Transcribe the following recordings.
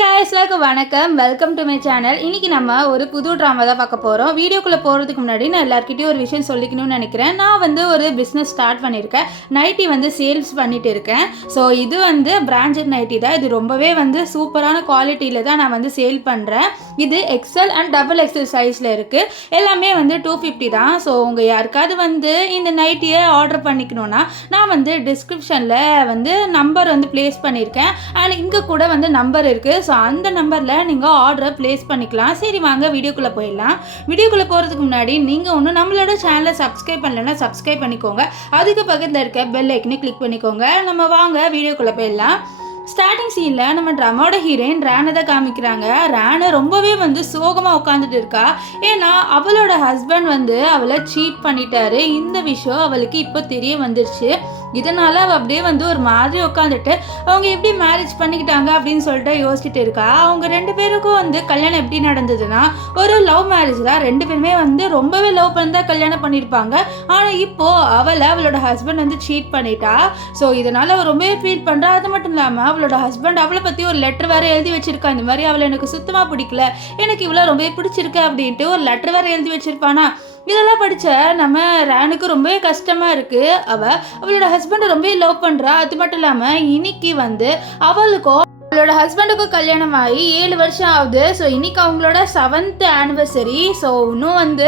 guys, வணக்கம். Welcome to my channel. இன்னைக்கு நம்ம ஒரு புது ட்ராமா தான் பார்க்க போகிறோம். வீடியோக்குள்ளே போகிறதுக்கு முன்னாடி நான் எல்லாருக்கிட்டையும் ஒரு விஷயம் சொல்லிக்கணும்னு நினைக்கிறேன். நான் ஒரு பிஸ்னஸ் ஸ்டார்ட் பண்ணியிருக்கேன். நைட்டி சேல்ஸ் பண்ணிட்டு இருக்கேன். ஸோ இது பிராண்டட் நைட்டி தான். இது ரொம்பவே சூப்பரான குவாலிட்டியில் தான் நான் சேல் பண்ணுறேன். இது எக்ஸல் அண்ட் டபுள் எக்ஸல் சைஸில் இருக்குது. எல்லாமே 250 தான். ஸோ உங்கள் யாருக்காவது இந்த நைட்டியை ஆர்டர் பண்ணிக்கணுன்னா நான் டிஸ்கிரிப்ஷனில் நம்பர் ப்ளேஸ் பண்ணியிருக்கேன். அண்ட் இங்கே கூட நம்பர் இருக்குது. ஸோ அந்த நம்பரில் நீங்கள் ஆர்டரை ப்ளேஸ் பண்ணிக்கலாம். சரி வாங்க வீடியோக்குள்ளே போயிடலாம். வீடியோக்குள்ளே போகிறதுக்கு முன்னாடி நீங்கள் ஒன்று நம்மளோட சேனலை சப்ஸ்கிரைப் பண்ணலைன்னா சப்ஸ்கிரைப் பண்ணிக்கோங்க. அதுக்கு பக்கத்தில் இருக்க பெல் ஐக்கனை கிளிக் பண்ணிக்கோங்க. நம்ம வாங்க வீடியோக்குள்ளே போயிடலாம். ஸ்டார்டிங் சீனில் நம்ம ட்ராமாவோட ஹீரோயின் ரேனை தான் காமிக்கிறாங்க. ரேனை ரொம்பவே சோகமாக உட்காந்துட்டு இருக்கா. ஏன்னா அவளோட ஹஸ்பண்ட் அவளை சீட் பண்ணிட்டாரு. இந்த விஷயம் அவளுக்கு இப்போ தெரிய வந்துருச்சு. இதனால் அவள் அப்படியே ஒரு மாதிரி உட்காந்துட்டு அவங்க எப்படி மேரேஜ் பண்ணிக்கிட்டாங்க அப்படின்னு சொல்லிட்டு யோசிச்சுட்டு இருக்கா. அவங்க ரெண்டு பேருக்கும் கல்யாணம் எப்படி நடந்ததுன்னா ஒரு லவ் மேரேஜ் தான். ரெண்டு பேருமே ரொம்பவே லவ் பண்ணி தான் கல்யாணம் பண்ணியிருப்பாங்க. ஆனால் இப்போது அவளோட ஹஸ்பண்ட் சீட் பண்ணிட்டா. ஸோ இதனால் அவள் ரொம்பவே ஃபீல் பண்ணுறா. அது மட்டும் இல்லாமல் அவளோட ஹஸ்பண்ட் அவளை பற்றி ஒரு லெட்டர் வேறு எழுதி வச்சிருக்கா. இந்த மாதிரி அவளை எனக்கு சுத்தமாக பிடிக்கல, எனக்கு இவ்வளோ ரொம்பவே பிடிச்சிருக்கு அப்படின்ட்டு ஒரு லெட்டர் வேறு எழுதி வச்சிருப்பானா. இதெல்லாம் படித்த நம்ம ரேனுக்கு ரொம்பவே கஷ்டமாக இருக்குது. அவளோட ஹஸ்பண்டை ரொம்பவே லவ் பண்ணுறா. அது மட்டும் இல்லாமல் இன்னைக்கு அவளுக்கும் அவளோட ஹஸ்பண்டுக்கும் கல்யாணம் ஆகி 7 வருஷம் ஆகுது. ஸோ இன்னைக்கு அவங்களோட 7th ஆனிவர்சரி. ஸோ இன்னும்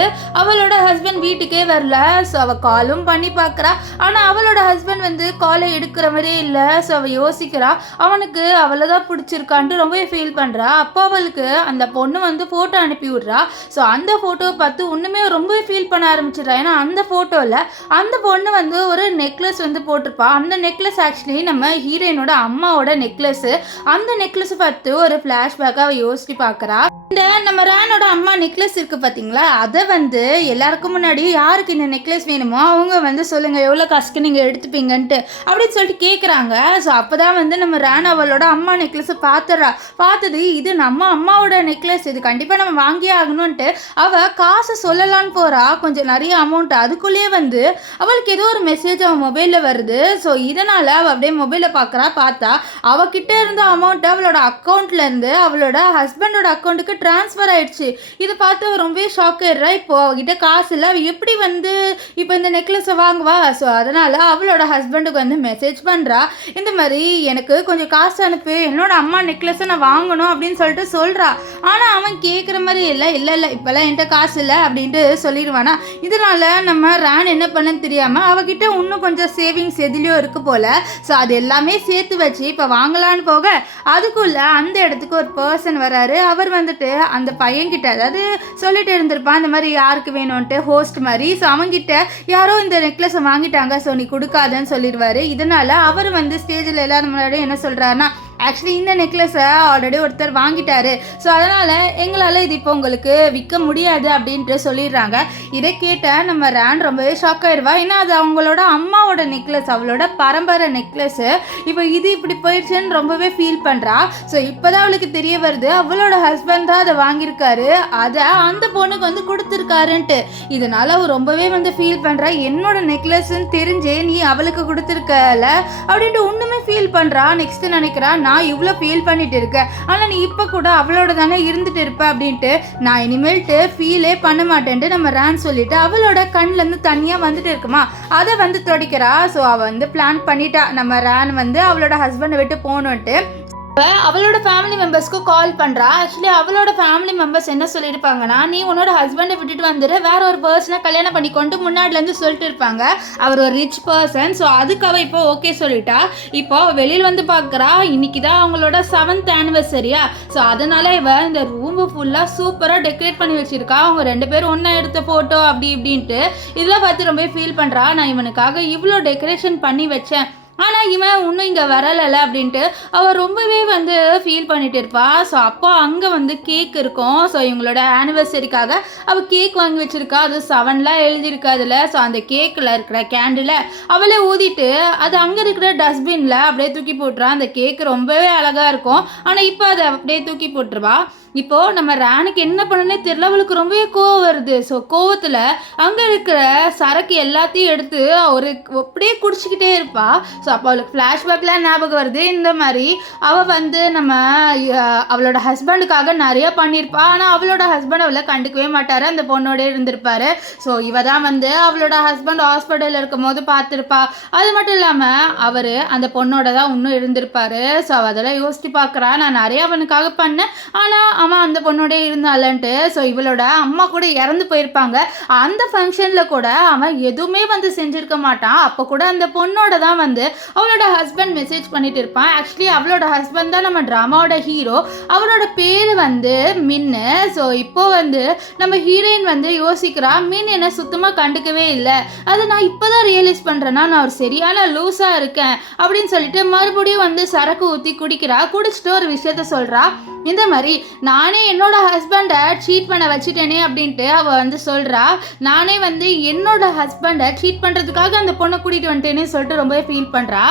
அவளோட ஹஸ்பண்ட் வீட்டுக்கே வரல. ஸோ அவள் காலும் பண்ணி பார்க்குறா. ஆனால் அவளோட ஹஸ்பண்ட் காலை எடுக்கிற மாதிரியே இல்லை. ஸோ அவள் யோசிக்கிறா, அவனுக்கு அவளை தான் பிடிச்சிருக்கான்ட்டு ரொம்பவே ஃபீல் பண்ணுறா. அப்போ அவளுக்கு அந்த பொண்ணு ஃபோட்டோ அனுப்பி விட்றா. ஸோ அந்த ஃபோட்டோவை பார்த்து இன்னுமே ரொம்பவே ஃபீல் பண்ண ஆரம்பிச்சிடுறா. ஏன்னா அந்த ஃபோட்டோவில் அந்த பொண்ணு ஒரு நெக்லஸ் போட்டிருப்பா. அந்த நெக்லஸ் ஆக்சுவலி நம்ம ஹீரோயினோட அம்மாவோட நெக்லஸ்ஸு. அந்த நெக்லஸ் பார்த்து ஒரு ஃப்ளாஷ்பேக்காக அவள் யோசிச்சு பார்க்குறா. இந்த நம்ம ரேனோட அம்மா நெக்லஸ் இருக்குது பார்த்தீங்களா, அதை எல்லாருக்கும் முன்னாடி யாருக்கு இந்த நெக்லஸ் வேணுமோ அவங்க சொல்லுங்கள் எவ்வளோ காசுக்கு நீங்கள் எடுத்துப்பீங்கன்ட்டு அப்படின்னு சொல்லிட்டு கேட்குறாங்க. ஸோ அப்போ தான் நம்ம ரேன் அவளோட அம்மா நெக்லஸை பார்த்தது இது நம்ம அம்மாவோட நெக்லஸ், இது கண்டிப்பாக நம்ம வாங்கியே ஆகணும்ன்ட்டு அவள் காசை சொல்லலான்னு போகிறா. கொஞ்சம் நிறைய அமௌண்ட். அதுக்குள்ளேயே அவளுக்கு ஏதோ ஒரு மெசேஜ் அவன் மொபைலில் வருது. ஸோ இதனால் அவள் அப்படியே மொபைலில் பார்த்தா அவகிட்ட இருந்த அமௌண்ட் அவளோட அக்கௌண்ட்லேருந்து அவளோட ஹஸ்பண்டோட அக்கௌண்ட்டுக்கு ட்ரான்ஸ்ஃபர் ஆயிடுச்சு. இதை பார்த்து அவள் ரொம்பவே ஷாக் ஆயிடுறா. இப்போது அவகிட்ட காசு இல்லை, அவள் எப்படி இப்போ இந்த நெக்லஸை வாங்குவா. ஸோ அதனால் அவளோட ஹஸ்பண்டுக்கு மெசேஜ் பண்ணுறா. இந்த மாதிரி எனக்கு கொஞ்சம் காசு அனுப்பு, என்னோட அம்மா நெக்லஸை நான் வாங்கணும் அப்படின்னு சொல்லிட்டு சொல்கிறா. ஆனால் அவன் கேட்குற மாதிரி இல்லை இப்போல்லாம் என்கிட்ட காசு இல்லை அப்படின்ட்டு சொல்லிடுவானா. இதனால் நம்ம ரேன் என்ன பண்ணன்னு தெரியாமல் அவகிட்ட இன்னும் கொஞ்சம் சேவிங்ஸ் எதுலேயோ இருக்குது போல். ஸோ அது எல்லாமே சேர்த்து வச்சு இப்போ வாங்கலான்னு போக அதுக்குள்ள அந்த இடத்துக்கு ஒரு பர்சன் வராரு. அவர் அந்த பையன்கிட்ட அதாவது சொல்லிட்டு இருந்திருப்பான் இந்த மாதிரி யாருக்கு வேணும்ன்ட்டு ஹோஸ்ட் மாதிரி. ஸோ அவங்கிட்ட யாரோ இந்த நெக்லஸை வாங்கிட்டாங்க, ஸோ நீ கொடுக்காதன்னு சொல்லிடுவாரு. இதனால அவர் ஸ்டேஜில் எல்லாரும் முன்னாடி என்ன சொல்றாருன்னா, ஆக்சுவலி இந்த நெக்லஸை ஆல்ரெடி ஒருத்தர் வாங்கிட்டாரு. ஸோ அதனால் எங்களால் இது இப்போ உங்களுக்கு விற்க முடியாது அப்படின்ட்டு சொல்லிடுறாங்க. இதை கேட்ட நம்ம ரேன் ரொம்பவே ஷாக் ஆயிடுவா. ஏன்னா அது அவங்களோட அம்மாவோட நெக்லஸ், அவளோட பரம்பரை நெக்லஸ்ஸு. இப்போ இது இப்படி போயிடுச்சுன்னு ரொம்பவே ஃபீல் பண்ணுறா. ஸோ இப்போ தான் அவளுக்கு தெரிய வருது அவளோட ஹஸ்பண்ட் தான் அதை வாங்கியிருக்காரு, அதை அந்த பொண்ணுக்கு கொடுத்துருக்காருன்ட்டு. இதனால் அவள் ரொம்பவே ஃபீல் பண்ணுறா. என்னோட நெக்லஸ்ன்னு தெரிஞ்சே நீ அவளுக்கு கொடுத்துருக்கல அப்படின்ட்டு ஒன்றுமே ஃபீல் பண்ணுறா. நெக்ஸ்ட்டு நினைக்கிறா, நான் இவ்வளோ ஃபீல் பண்ணிட்டு இருக்கேன், ஆனால் நீ இப்போ கூட அவளோட தானே இருந்துட்டு இருப்ப அப்படின்ட்டு நான் இனிமேல்ட்டு ஃபீலே பண்ண மாட்டேன்ட்டு நம்ம ரேன் சொல்லிட்டு அவளோட கண்ணிலேருந்து தனியாக வந்துட்டு இருக்குமா அதை துடைக்கிறா. ஸோ அவள் பிளான் பண்ணிட்டா நம்ம ரேன் அவளோட ஹஸ்பண்டை விட்டு போகணுன்ட்டு. அவளோட ஃபேமிலி மெம்பர்ஸ்க்கு கால் பண்ணுறா. ஆக்சுவலி அவளோட ஃபேமிலி மெம்பர்ஸ் என்ன சொல்லியிருப்பாங்கன்னா, நீ உன்னோட ஹஸ்பண்டை விட்டுட்டு வந்துடு, வேற ஒரு பர்சனை கல்யாணம் பண்ணிக்கொண்டு முன்னாடிலேருந்து சொல்லிட்டு இருப்பாங்க. அவர் ஒரு ரிச் பர்சன். ஸோ அதுக்கு அவள் இப்போ ஓகே சொல்லிட்டா. இப்போ வெளியில் பார்க்குறா. இன்னைக்கு தான் அவங்களோட 7th ஆனிவர்சரியா. ஸோ அதனால இந்த ரூமை ஃபுல்லாக சூப்பராக டெக்கரேட் பண்ணி வச்சிருக்கா. அவங்க ரெண்டு பேரும் ஒன்றா எடுத்த ஃபோட்டோ அப்படி இப்படின்ட்டு இதெல்லாம் பார்த்து ரொம்ப ஃபீல் பண்ணுறா. நான் இவனுக்காக இவ்வளோ டெக்கரேஷன் பண்ணி வச்சேன், ஆனால் இவன் இன்னும் இங்கே வரலை அப்படின்ட்டு அவள் ரொம்பவே ஃபீல் பண்ணிட்டு இருப்பா. ஸோ அப்போ அங்கே கேக் இருக்கும். ஸோ இவங்களோட ஆனிவர்சரிக்காக அவள் கேக் வாங்கி வச்சுருக்கா. அது 7லாம் எழுதியிருக்கா அதில். ஸோ அந்த கேக்கில் இருக்கிற கேண்டில் அவளே ஊதிட்டு அது அங்கே இருக்கிற டஸ்ட்பினில் அப்படியே தூக்கி போட்டுறா. அந்த கேக் ரொம்பவே அழகாக இருக்கும். ஆனால் இப்போ அதை அப்படியே தூக்கி போட்டுருவா. இப்போது நம்ம ரேனுக்கு என்ன பண்ணனே தெரியல. அவளுக்கு ரொம்பவே கோவம் வருது. ஸோ கோவத்தில் அங்கே இருக்கிற சரக்கு எல்லாத்தையும் எடுத்து ஒரு அப்படியே குடிச்சிக்கிட்டே இருப்பா. ஸோ அப்போ அவளுக்கு ஃப்ளாஷ்பேக்லாம் ஞாபகம் வருது. இந்த மாதிரி அவள் வந்து நம்ம அவளோட ஹஸ்பண்டுக்காக நிறைய பண்ணியிருப்பா. ஆனால் அவளோட ஹஸ்பண்ட் அவளை கண்டுக்கவே மாட்டார், அந்த பொண்ணோட இருந்திருப்பாரு. ஸோ இவ தான் வந்து அவளோட ஹஸ்பண்ட் ஹாஸ்பிட்டலில் இருக்கும் போது பார்த்துருப்பா. அது மட்டும் இல்லாமல் அவர் அந்த பொண்ணோட தான் இன்னும் இருந்திருப்பாரு. ஸோ அவள் அதெல்லாம் யோசித்து பார்க்குறா, நான் நிறைய அவனுக்காக பண்ணேன், ஆனால் அவன் அந்த பொண்ணோட இருந்தாலன்ட்டு. ஸோ இவளோட அம்மா கூட இறந்து போயிருப்பாங்க. அந்த ஃபங்க்ஷனில் கூட அவன் எதுவுமே வந்து செஞ்சுருக்க மாட்டான். அப்போ கூட அந்த பொண்ணோட தான் வந்து அவளோட ஹஸ்பண்ட் மெசேஜ் பண்ணிட்டு இருப்பான். ஆக்சுவலி அவளோட ஹஸ்பண்ட் தான் நம்ம ட்ராமாவோட ஹீரோ. அவளோட பேர் வந்து மின்னு. ஸோ இப்போ வந்து நம்ம ஹீரோயின் வந்து யோசிக்கிறா, மின் என்ன சுத்தமாக கண்டுக்கவே இல்லை, அதை நான் இப்போ தான் ரியலைஸ் பண்ணுறேன்னா நான் ஒரு சரியான லூஸாக இருக்கேன் அப்படின்னு சொல்லிட்டு மறுபடியும் வந்து சரக்கு ஊற்றி குடிக்கிறா. குடிச்சிட்டு ஒரு விஷயத்த சொல்கிறா, இந்த மாதிரி நானே என்னோட ஹஸ்பண்டை சீட் பண்ண வச்சுட்டேனே அப்படின்ட்டு அவள் வந்து சொல்கிறா. நானே வந்து என்னோட ஹஸ்பண்டை சீட் பண்ணுறதுக்காக அந்த பொண்ணை கூட்டிகிட்டு வந்துட்டேனே சொல்லிட்டு ரொம்பவே ஃபீல் பண்ணுறா.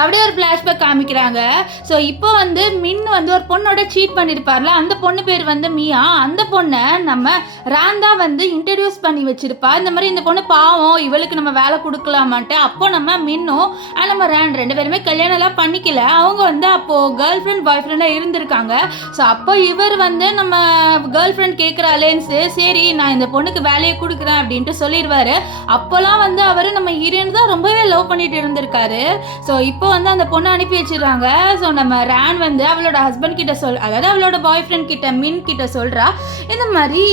அப்படியே ஒரு ஃப்ளாஷ்பேக் காமிக்கிறாங்க. ஸோ இப்போ வந்து மின் வந்து ஒரு பொண்ணோட சீட் பண்ணியிருப்பார்ல, அந்த பொண்ணு பேர் வந்து மியா. அந்த பொண்ணை நம்ம ராந்தா வந்து இன்ட்ரடியூஸ் பண்ணி வச்சிருப்பா. இந்த மாதிரி இந்த பொண்ணு பாவம், இவளுக்கு நம்ம வேலை கொடுக்கலாமான்ட்டு. அப்போ நம்ம மின்னும் நம்ம ரெண்டு பேருமே கல்யாணம்லாம் பண்ணிக்கல. அவங்க வந்து அப்போது கேர்ள் ஃப்ரெண்ட் பாய் ஃப்ரெண்டாக இருந்திருக்காங்க. ஸோ அப்போ இவர் வந்து நம்ம கேர்ள் ஃப்ரெண்ட் கேட்குறாளேன்னு சரி நான் இந்த பொண்ணுக்கு வேலையை கொடுக்குறேன் அப்படின்ட்டு சொல்லிடுவார். அப்போல்லாம் வந்து அவர் நம்ம ஹீரோயின் தான் ரொம்பவே லவ் பண்ணிட்டு இருந்திருக்காரு. ஸோ இப்போ வந்து அந்த பொண்ணை அனுப்பி வச்சிடறாங்க. ஸோ நம்ம ரேன் வந்து அவளோட ஹஸ்பண்ட் கிட்ட அதாவது அவளோட பாய் ஃப்ரெண்ட் கிட்ட மின் கிட்ட சொல்கிறா, இந்த மாதிரி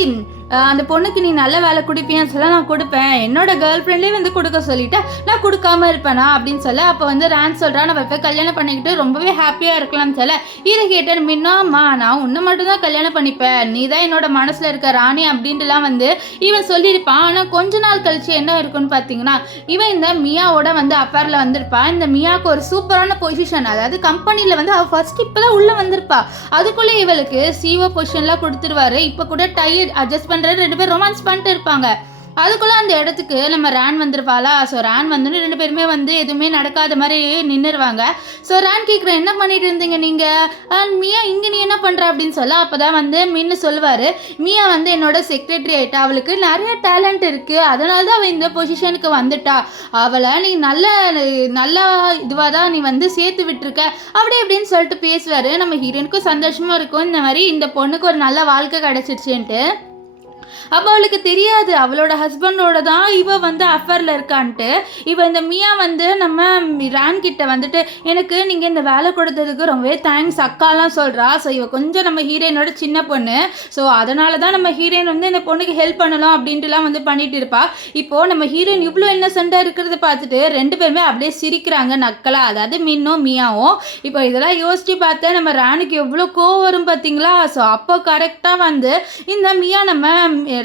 அந்த பொண்ணுக்கு நீ நல்ல வேலை கொடுப்பியான்னு சொல்ல, நான் கொடுப்பேன், என்னோட கேர்ள் ஃப்ரெண்ட்லேயே வந்து கொடுக்க சொல்லிட்டேன், நான் கொடுக்காம இருப்பேனா அப்படின்னு சொல்ல. அப்போ வந்து ரேன் சொல்கிறா, நம்ம இப்போ கல்யாணம் பண்ணிக்கிட்டு ரொம்பவே ஹாப்பியாக இருக்கலாம்னு சொல்ல. இதை கேட்டேன் மின்னாம்மா, நான் உன்னை மட்டும் தான் கல்யாணம் பண்ணிப்பேன், நீ தான் என்னோட மனசில் இருக்க ராணி அப்படின்ட்டுலாம் வந்து இவன் சொல்லியிருப்பான். ஆனால் கொஞ்ச நாள் கழிச்சு என்ன இருக்குன்னு பார்த்தீங்கன்னா, இவன் இந்த மியாவோட வந்து அஃபேரில் வந்திருப்பான். இந்த மியாவுக்கு ஒரு சூப்பரான பொசிஷன், அதாவது கம்பெனியில் வந்து அவள் ஃபர்ஸ்ட் இப்போ தான் உள்ளே வந்திருப்பா. அதுக்குள்ளே இவளுக்கு சிஓ பொசிஷன்லாம் கொடுத்துருவாரு. இப்போ கூட டை அட்ஜஸ்ட் பண்ணுற ரெண்டு பேர் ரொமான்ஸ் பண்ணிட்டு இருப்பாங்க. அதுக்குள்ளே அந்த இடத்துக்கு நம்ம ரேன் வந்துருப்பாளா. ஸோ ரேன் வந்து ரெண்டு பேருமே வந்து எதுவுமே நடக்காத மாதிரி நின்றுருவாங்க. ஸோ ரேன் கேட்குறேன், என்ன பண்ணிட்டு இருந்தீங்க நீங்கள், மியா இங்கே நீ என்ன பண்ணுற அப்படின்னு சொல்ல. அப்போ தான் வந்து மின்னு சொல்லுவார், மியா வந்து என்னோட செக்ரட்டரி ஆகிட்டா, அவளுக்கு நிறைய டேலண்ட் இருக்குது, அதனால தான் அவள் இந்த பொசிஷனுக்கு வந்துட்டா, அவளை நீ நல்ல இதுவாக தான் நீ வந்து சேர்த்து விட்டுருக்க அப்படி இப்படின்னு சொல்லிட்டு பேசுவார். நம்ம ஹீரோயினுக்கும் சந்தோஷமாக இருக்கும், இந்த மாதிரி இந்த பொண்ணுக்கு ஒரு நல்ல வாழ்க்கை கிடச்சிருச்சுன்ட்டு. அப்போ அவளுக்கு தெரியாது அவளோட ஹஸ்பண்டோட தான் இவ வந்து அஃபேரில் இருக்கான்ட்டு. இவ இந்த மியா வந்து நம்ம ரேன் கிட்ட வந்துட்டு எனக்கு நீங்கள் இந்த வேலை கொடுத்ததுக்கு ரொம்பவே தேங்க்ஸ் அக்காலாம் சொல்கிறா. ஸோ இவ கொஞ்சம் நம்ம ஹீரோயினோட சின்ன பொண்ணு. ஸோ அதனால தான் நம்ம ஹீரோயின் வந்து இந்த பொண்ணுக்கு ஹெல்ப் பண்ணலாம் அப்படின்ட்டுலாம் வந்து பண்ணிட்டு இருப்பா. இப்போது நம்ம ஹீரோயின் இவ்வளோ இன்னசென்ட்டாக இருக்கிறத பார்த்துட்டு ரெண்டு பேருமே அப்படியே சிரிக்கிறாங்க நக்கலா, அதாவது மின்னும் மியாவும். இப்போ இதெல்லாம் யோசிச்சு பார்த்தா நம்ம ரேனுக்கு எவ்வளோ கோவம் வரும் பார்த்தீங்களா. ஸோ அப்போ கரெக்டாக வந்து இந்த மியா நம்ம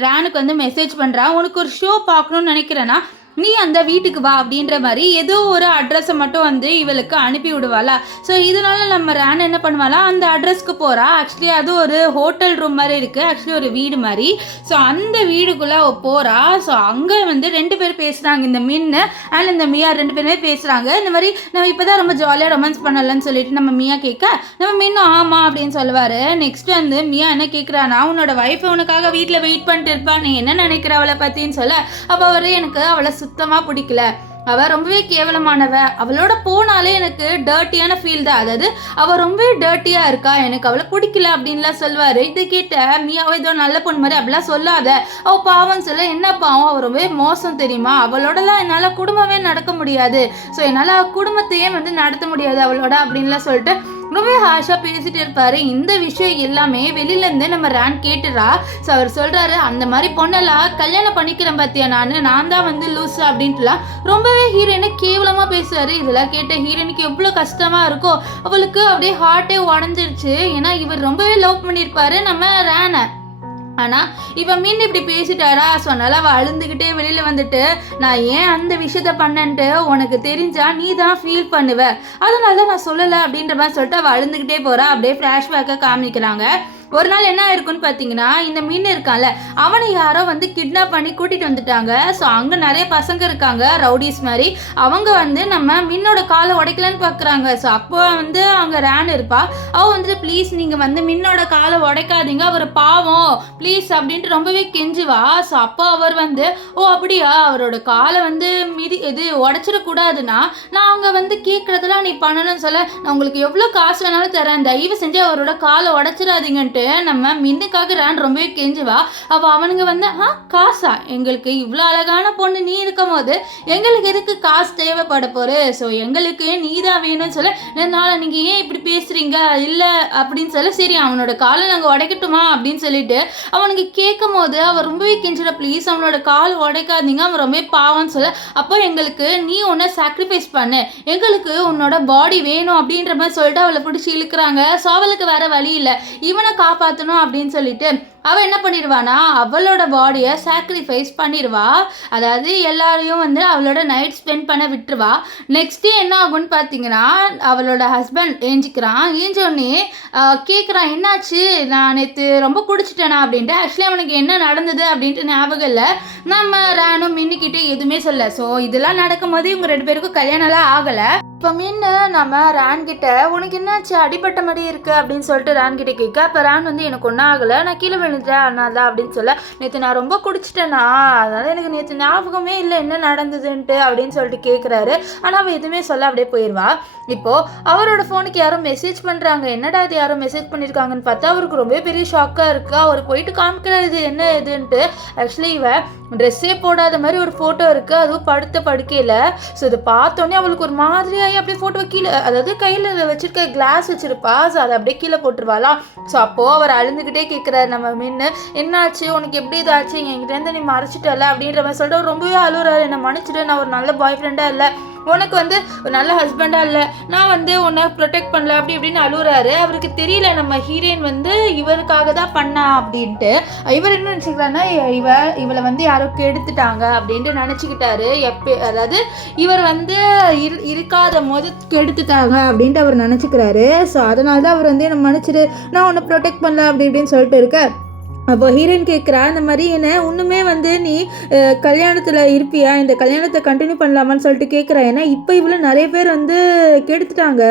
ரேனுக்கு வந்து மெசேஜ் பண்ணுறா, உனக்கு ஒரு ஷோ பார்க்கணுன்னு நினைக்கிறேன்னா நீ அந்த வீட்டுக்கு வா அப்படின்ற மாதிரி ஏதோ ஒரு அட்ரஸை மட்டும் வந்து இவளுக்கு அனுப்பி விடுவாளா. ஸோ இதனால நம்ம ரேன் என்ன பண்ணுவாளா, அந்த அட்ரஸ்க்கு போகிறா. ஆக்சுவலி அது ஒரு ஹோட்டல் ரூம் மாதிரி இருக்குது, ஆக்சுவலி ஒரு வீடு மாதிரி. ஸோ அந்த வீடுக்குள்ளே போகிறா. ஸோ அங்கே வந்து ரெண்டு பேர் பேசுகிறாங்க, இந்த மின்னு அண்ட் இந்த மியா ரெண்டு பேருமே பேசுகிறாங்க. இந்த மாதிரி நம்ம இப்போ தான் ரொம்ப ஜாலியாக ரொமான்ஸ் பண்ணலன்னு சொல்லிட்டு நம்ம மியா கேட்க, நம்ம மின்னும் ஆமாம் அப்படின்னு சொல்லுவார். நெக்ஸ்ட் வந்து மியா என்ன கேட்குறானா, உன்னோட ஒய்ஃபை உனக்காக வீட்டில் வெயிட் பண்ணிட்டு இருப்பா, நீ என்ன நினைக்கிற அவளை பற்றின்னு சொல்ல. அப்போ அவர் எனக்கு அவளை சுத்தமாக பிடிக்கல, அவள் ரொம்பவே கேவலமானவ, அவளோட போனாலே எனக்கு டர்ட்டியான ஃபீல் தான், அதாவது அவள் ரொம்பவே டர்ட்டியாக இருக்கா, எனக்கு அவளை பிடிக்கல அப்படின்லாம் சொல்லுவார். இதை கேட்ட மியாவை ஏதோ நல்ல பொண்ணு மாதிரி அப்படிலாம் சொல்லாத, அவள் பாவம்னு சொல்ல. என்ன பாவம், அவள் ரொம்பவே மோசம் தெரியுமா, அவளோடலாம் என்னால் குடும்பமே நடக்க முடியாது, ஸோ என்னால் குடும்பத்தையே வந்து நடத்த முடியாது அவளோட அப்படின்லாம் சொல்லிட்டு ரொம்பவே ஹாஷாக பேசிகிட்டு இருப்பார். இந்த விஷயம் எல்லாமே வெளியிலேருந்து நம்ம ரேன் கேட்டுறா. ஸோ அவர் சொல்கிறாரு, அந்த மாதிரி பொண்ணெல்லாம் கல்யாணம் பண்ணிக்கிறேன் பார்த்தியா, நான் தான் வந்து லூஸு அப்படின்ட்டுலாம் ரொம்பவே ஹீரோயினை கேவலமாக பேசுவார். இதெல்லாம் கேட்ட ஹீரோயினுக்கு எவ்வளோ கஷ்டமாக இருக்கோ, அவளுக்கு அப்படியே ஹார்ட்டே உடஞ்சிருச்சு. ஏன்னா இவர் ரொம்பவே லவ் பண்ணியிருப்பாரு நம்ம ரேனை. ஆனால் இவன் மீன் இப்படி பேசிட்டாரா. ஸோ அதனால் அவள் அழுந்துக்கிட்டே வெளியில் வந்துட்டு, நான் ஏன் அந்த விஷயத்த பண்ணன்ட்டு உனக்கு தெரிஞ்சா நீ தான் ஃபீல் பண்ணுவ, அதனால தான் நான் சொல்லலை அப்படின்ற மாதிரி சொல்லிட்டு அவள் அழுந்துக்கிட்டே போகிறா. அப்படியே ஃப்ளாஷ்பேக்கை காமிக்கிறாங்க. ஒரு நாள் என்ன ஆயிருக்குன்னு பார்த்தீங்கன்னா, இந்த மீன் இருக்கான்ல, அவனை யாரோ வந்து கிட்னாப் பண்ணி கூட்டிட்டு வந்துட்டாங்க. ஸோ அங்கே நிறைய பசங்க இருக்காங்க, ரவுடிஸ் மாதிரி. அவங்க வந்து நம்ம மின்னோட காலை உடைக்கலன்னு பார்க்குறாங்க. ஸோ அப்போ வந்து அங்கே ரேன் இருப்பா. அவள் வந்துட்டு ப்ளீஸ் நீங்கள் வந்து மின்னோட காலை உடைக்காதீங்க, அவர் பாவம் ப்ளீஸ் அப்படின்ட்டு ரொம்பவே கெஞ்சுவா. ஸோ அப்போ அவர் வந்து ஓ அப்படியா, அவரோட காலை வந்து இது உடைச்சிடக்கூடாதுன்னா நான் அவங்க வந்து கேட்குறதெல்லாம் நீ பண்ணணும்னு சொல்ல, நான் உங்களுக்கு எவ்வளோ காசு வேணாலும் தரேன், தயவு செஞ்சு அவரோட காலை உடைச்சிடாதீங்கன்ட்டு நம்ம மின்னுக்காக ரேன் ரொம்பவே கெஞ்சுவா. அவனுங்க வந்து காசா, எங்களுக்கு இவ்வளோ அழகான பொண்ணு நீ இருக்கும் போது எங்களுக்கு எதுக்கு காசு தேவைப்பட போரு, ஸோ எங்களுக்கு நீ தான் வேணும்னு சொல்ல, அதனால் நீங்கள் ஏன் இப்படி பேசுகிறீங்க இல்லை அப்படின்னு சொல்ல, சரி அவனோட காலை நாங்கள் உடைக்கட்டுமா அப்படின்னு சொல்லிட்டு அவனுக்கு கேட்கும் போது அவன் ரொம்பவே கெஞ்சிட, ப்ளீஸ் அவனோட கால் உடைக்காதீங்க, அவன் ரொம்பவே பாவம்னு சொல்ல, அப்போ எங்களுக்கு நீ உன்னை சாக்ரிஃபைஸ் பண்ணு, எங்களுக்கு உன்னோட பாடி வேணும் அப்படின்ற மாதிரி சொல்லிட்டு அவளை பிடிச்சி இழுக்கிறாங்க. ஸோ அவளுக்கு வேற வழி இல்லை, இவனை காப்பாற்றணும் அப்படின்னு சொல்லிட்டு அவள் என்ன பண்ணிடுவானா, அவளோட பாடியை சாக்ரிஃபைஸ் பண்ணிடுவா. அதாவது எல்லாரையும் வந்து அவளோட நைட் ஸ்பெண்ட் பண்ண விட்டுருவா. நெக்ஸ்ட் டே என்ன ஆகும்னு பார்த்தீங்கன்னா, அவளோட ஹஸ்பண்ட் ஏஞ்சிக்கிறான். ஏஞ்சோடனே கேட்குறான், என்னாச்சு, நான் நேற்று ரொம்ப குடிச்சிட்டேனா அப்படின்ட்டு. ஆக்சுவலி அவனுக்கு என்ன நடந்தது அப்படின்ட்டு ஞாபகம் இல்லை. நம்ம ராணும் மின்னிக்கிட்டே எதுவுமே சொல்ல. ஸோ இதெல்லாம் நடக்கும் போது இவங்க 2 பேருக்கும் கல்யாணம்லாம் ஆகலை. இப்போ மின்னு நம்ம ரான் கிட்ட உனக்கு என்னாச்சு, அடிப்பட்ட மாதிரி இருக்கு அப்படின்னு சொல்லிட்டு ரான் கிட்ட கேட்க, அப்போ ரான் வந்து எனக்கு ஒன்றும் ஆகலை, நான் கீழே விழுந்துட்டேன் அதனால அப்படின்னு சொல்ல, நேற்று நான் ரொம்ப குடிச்சிட்டேனா அதனால எனக்கு நேற்று ஞாபகமே இல்லை என்ன நடந்ததுன்ட்டு அப்படின்னு சொல்லிட்டு கேட்குறாரு. ஆனால் அவள் எதுவுமே சொல்ல அப்படியே போயிடுவா. இப்போது அவரோட ஃபோனுக்கு யாரும் மெசேஜ் பண்ணுறாங்க. என்னடா இது யாரும் மெசேஜ் பண்ணியிருக்காங்கன்னு பார்த்தா அவருக்கு ரொம்ப பெரிய ஷாக்காக இருக்குது. அவர் போயிட்டு காமிக்கிறது என்ன இதுன்ட்டு. ஆக்சுவலி இவன் ட்ரெஸ்ஸே போடாத மாதிரி ஒரு ஃபோட்டோ இருக்குது, அதுவும் படுத்த படுக்கையில். ஸோ இதை பார்த்தோன்னே அவளுக்கு ஒரு மாதிரியாகி அப்படியே ஃபோட்டோ கீழே, அதாவது கையில் வச்சுருக்க கிளாஸ் வச்சுருப்பா, ஸோ அதை அப்படியே கீழே போட்டுருவாளாம். ஸோ அப்போது அவர் அழுந்துக்கிட்டே கேட்குறாரு நம்ம மின்னு, என்னாச்சு உனக்கு எப்படி இதாச்சு, என்கிட்டேருந்து நீ மறைச்சிட்டல அப்படின்ற மாதிரி சொல்லிட்டு அவர் ரொம்பவே அழுகுறாரு. என்னை மன்னிச்சிட்டு, நான் ஒரு நல்ல பாய் ஃப்ரெண்டாக இல்லை, உனக்கு வந்து ஒரு நல்ல ஹஸ்பண்டாக இல்லை, நான் வந்து உன்னை ப்ரொடெக்ட் பண்ணல அப்படி இப்படின்னு அழுகுறாரு. அவருக்கு தெரியல நம்ம ஹீரோயின் வந்து இவருக்காக தான் பண்ணா அப்படின்ட்டு. இவர் என்ன நினச்சிக்கிறாருன்னா, இவளை வந்து யாரோ கெடுத்துட்டாங்க அப்படின்ட்டு நினச்சிக்கிட்டாரு. அதாவது இவர் வந்து இருக்காத போது கெடுத்துட்டாங்க அப்படின்ட்டு அவர் நினச்சிக்கிறாரு. ஸோ அதனால தான் அவர் வந்து என்னை மன்னிச்சிடு, நான் உன்னை ப்ரொடெக்ட் பண்ணல அப்படி இப்படின்னு சொல்லிட்டு இருக்க. அப்போ ஹீரோயின் கேட்குறா, இந்த மாதிரி என்ன ஒன்றுமே வந்து நீ கல்யாணத்தில் இருப்பியா, இந்த கல்யாணத்தை கண்டினியூ பண்ணலாமான்னு சொல்லிட்டு கேட்குறா. ஏன்னா இப்போ இவ்வளோ நிறைய பேர் வந்து கெடுத்துட்டாங்க,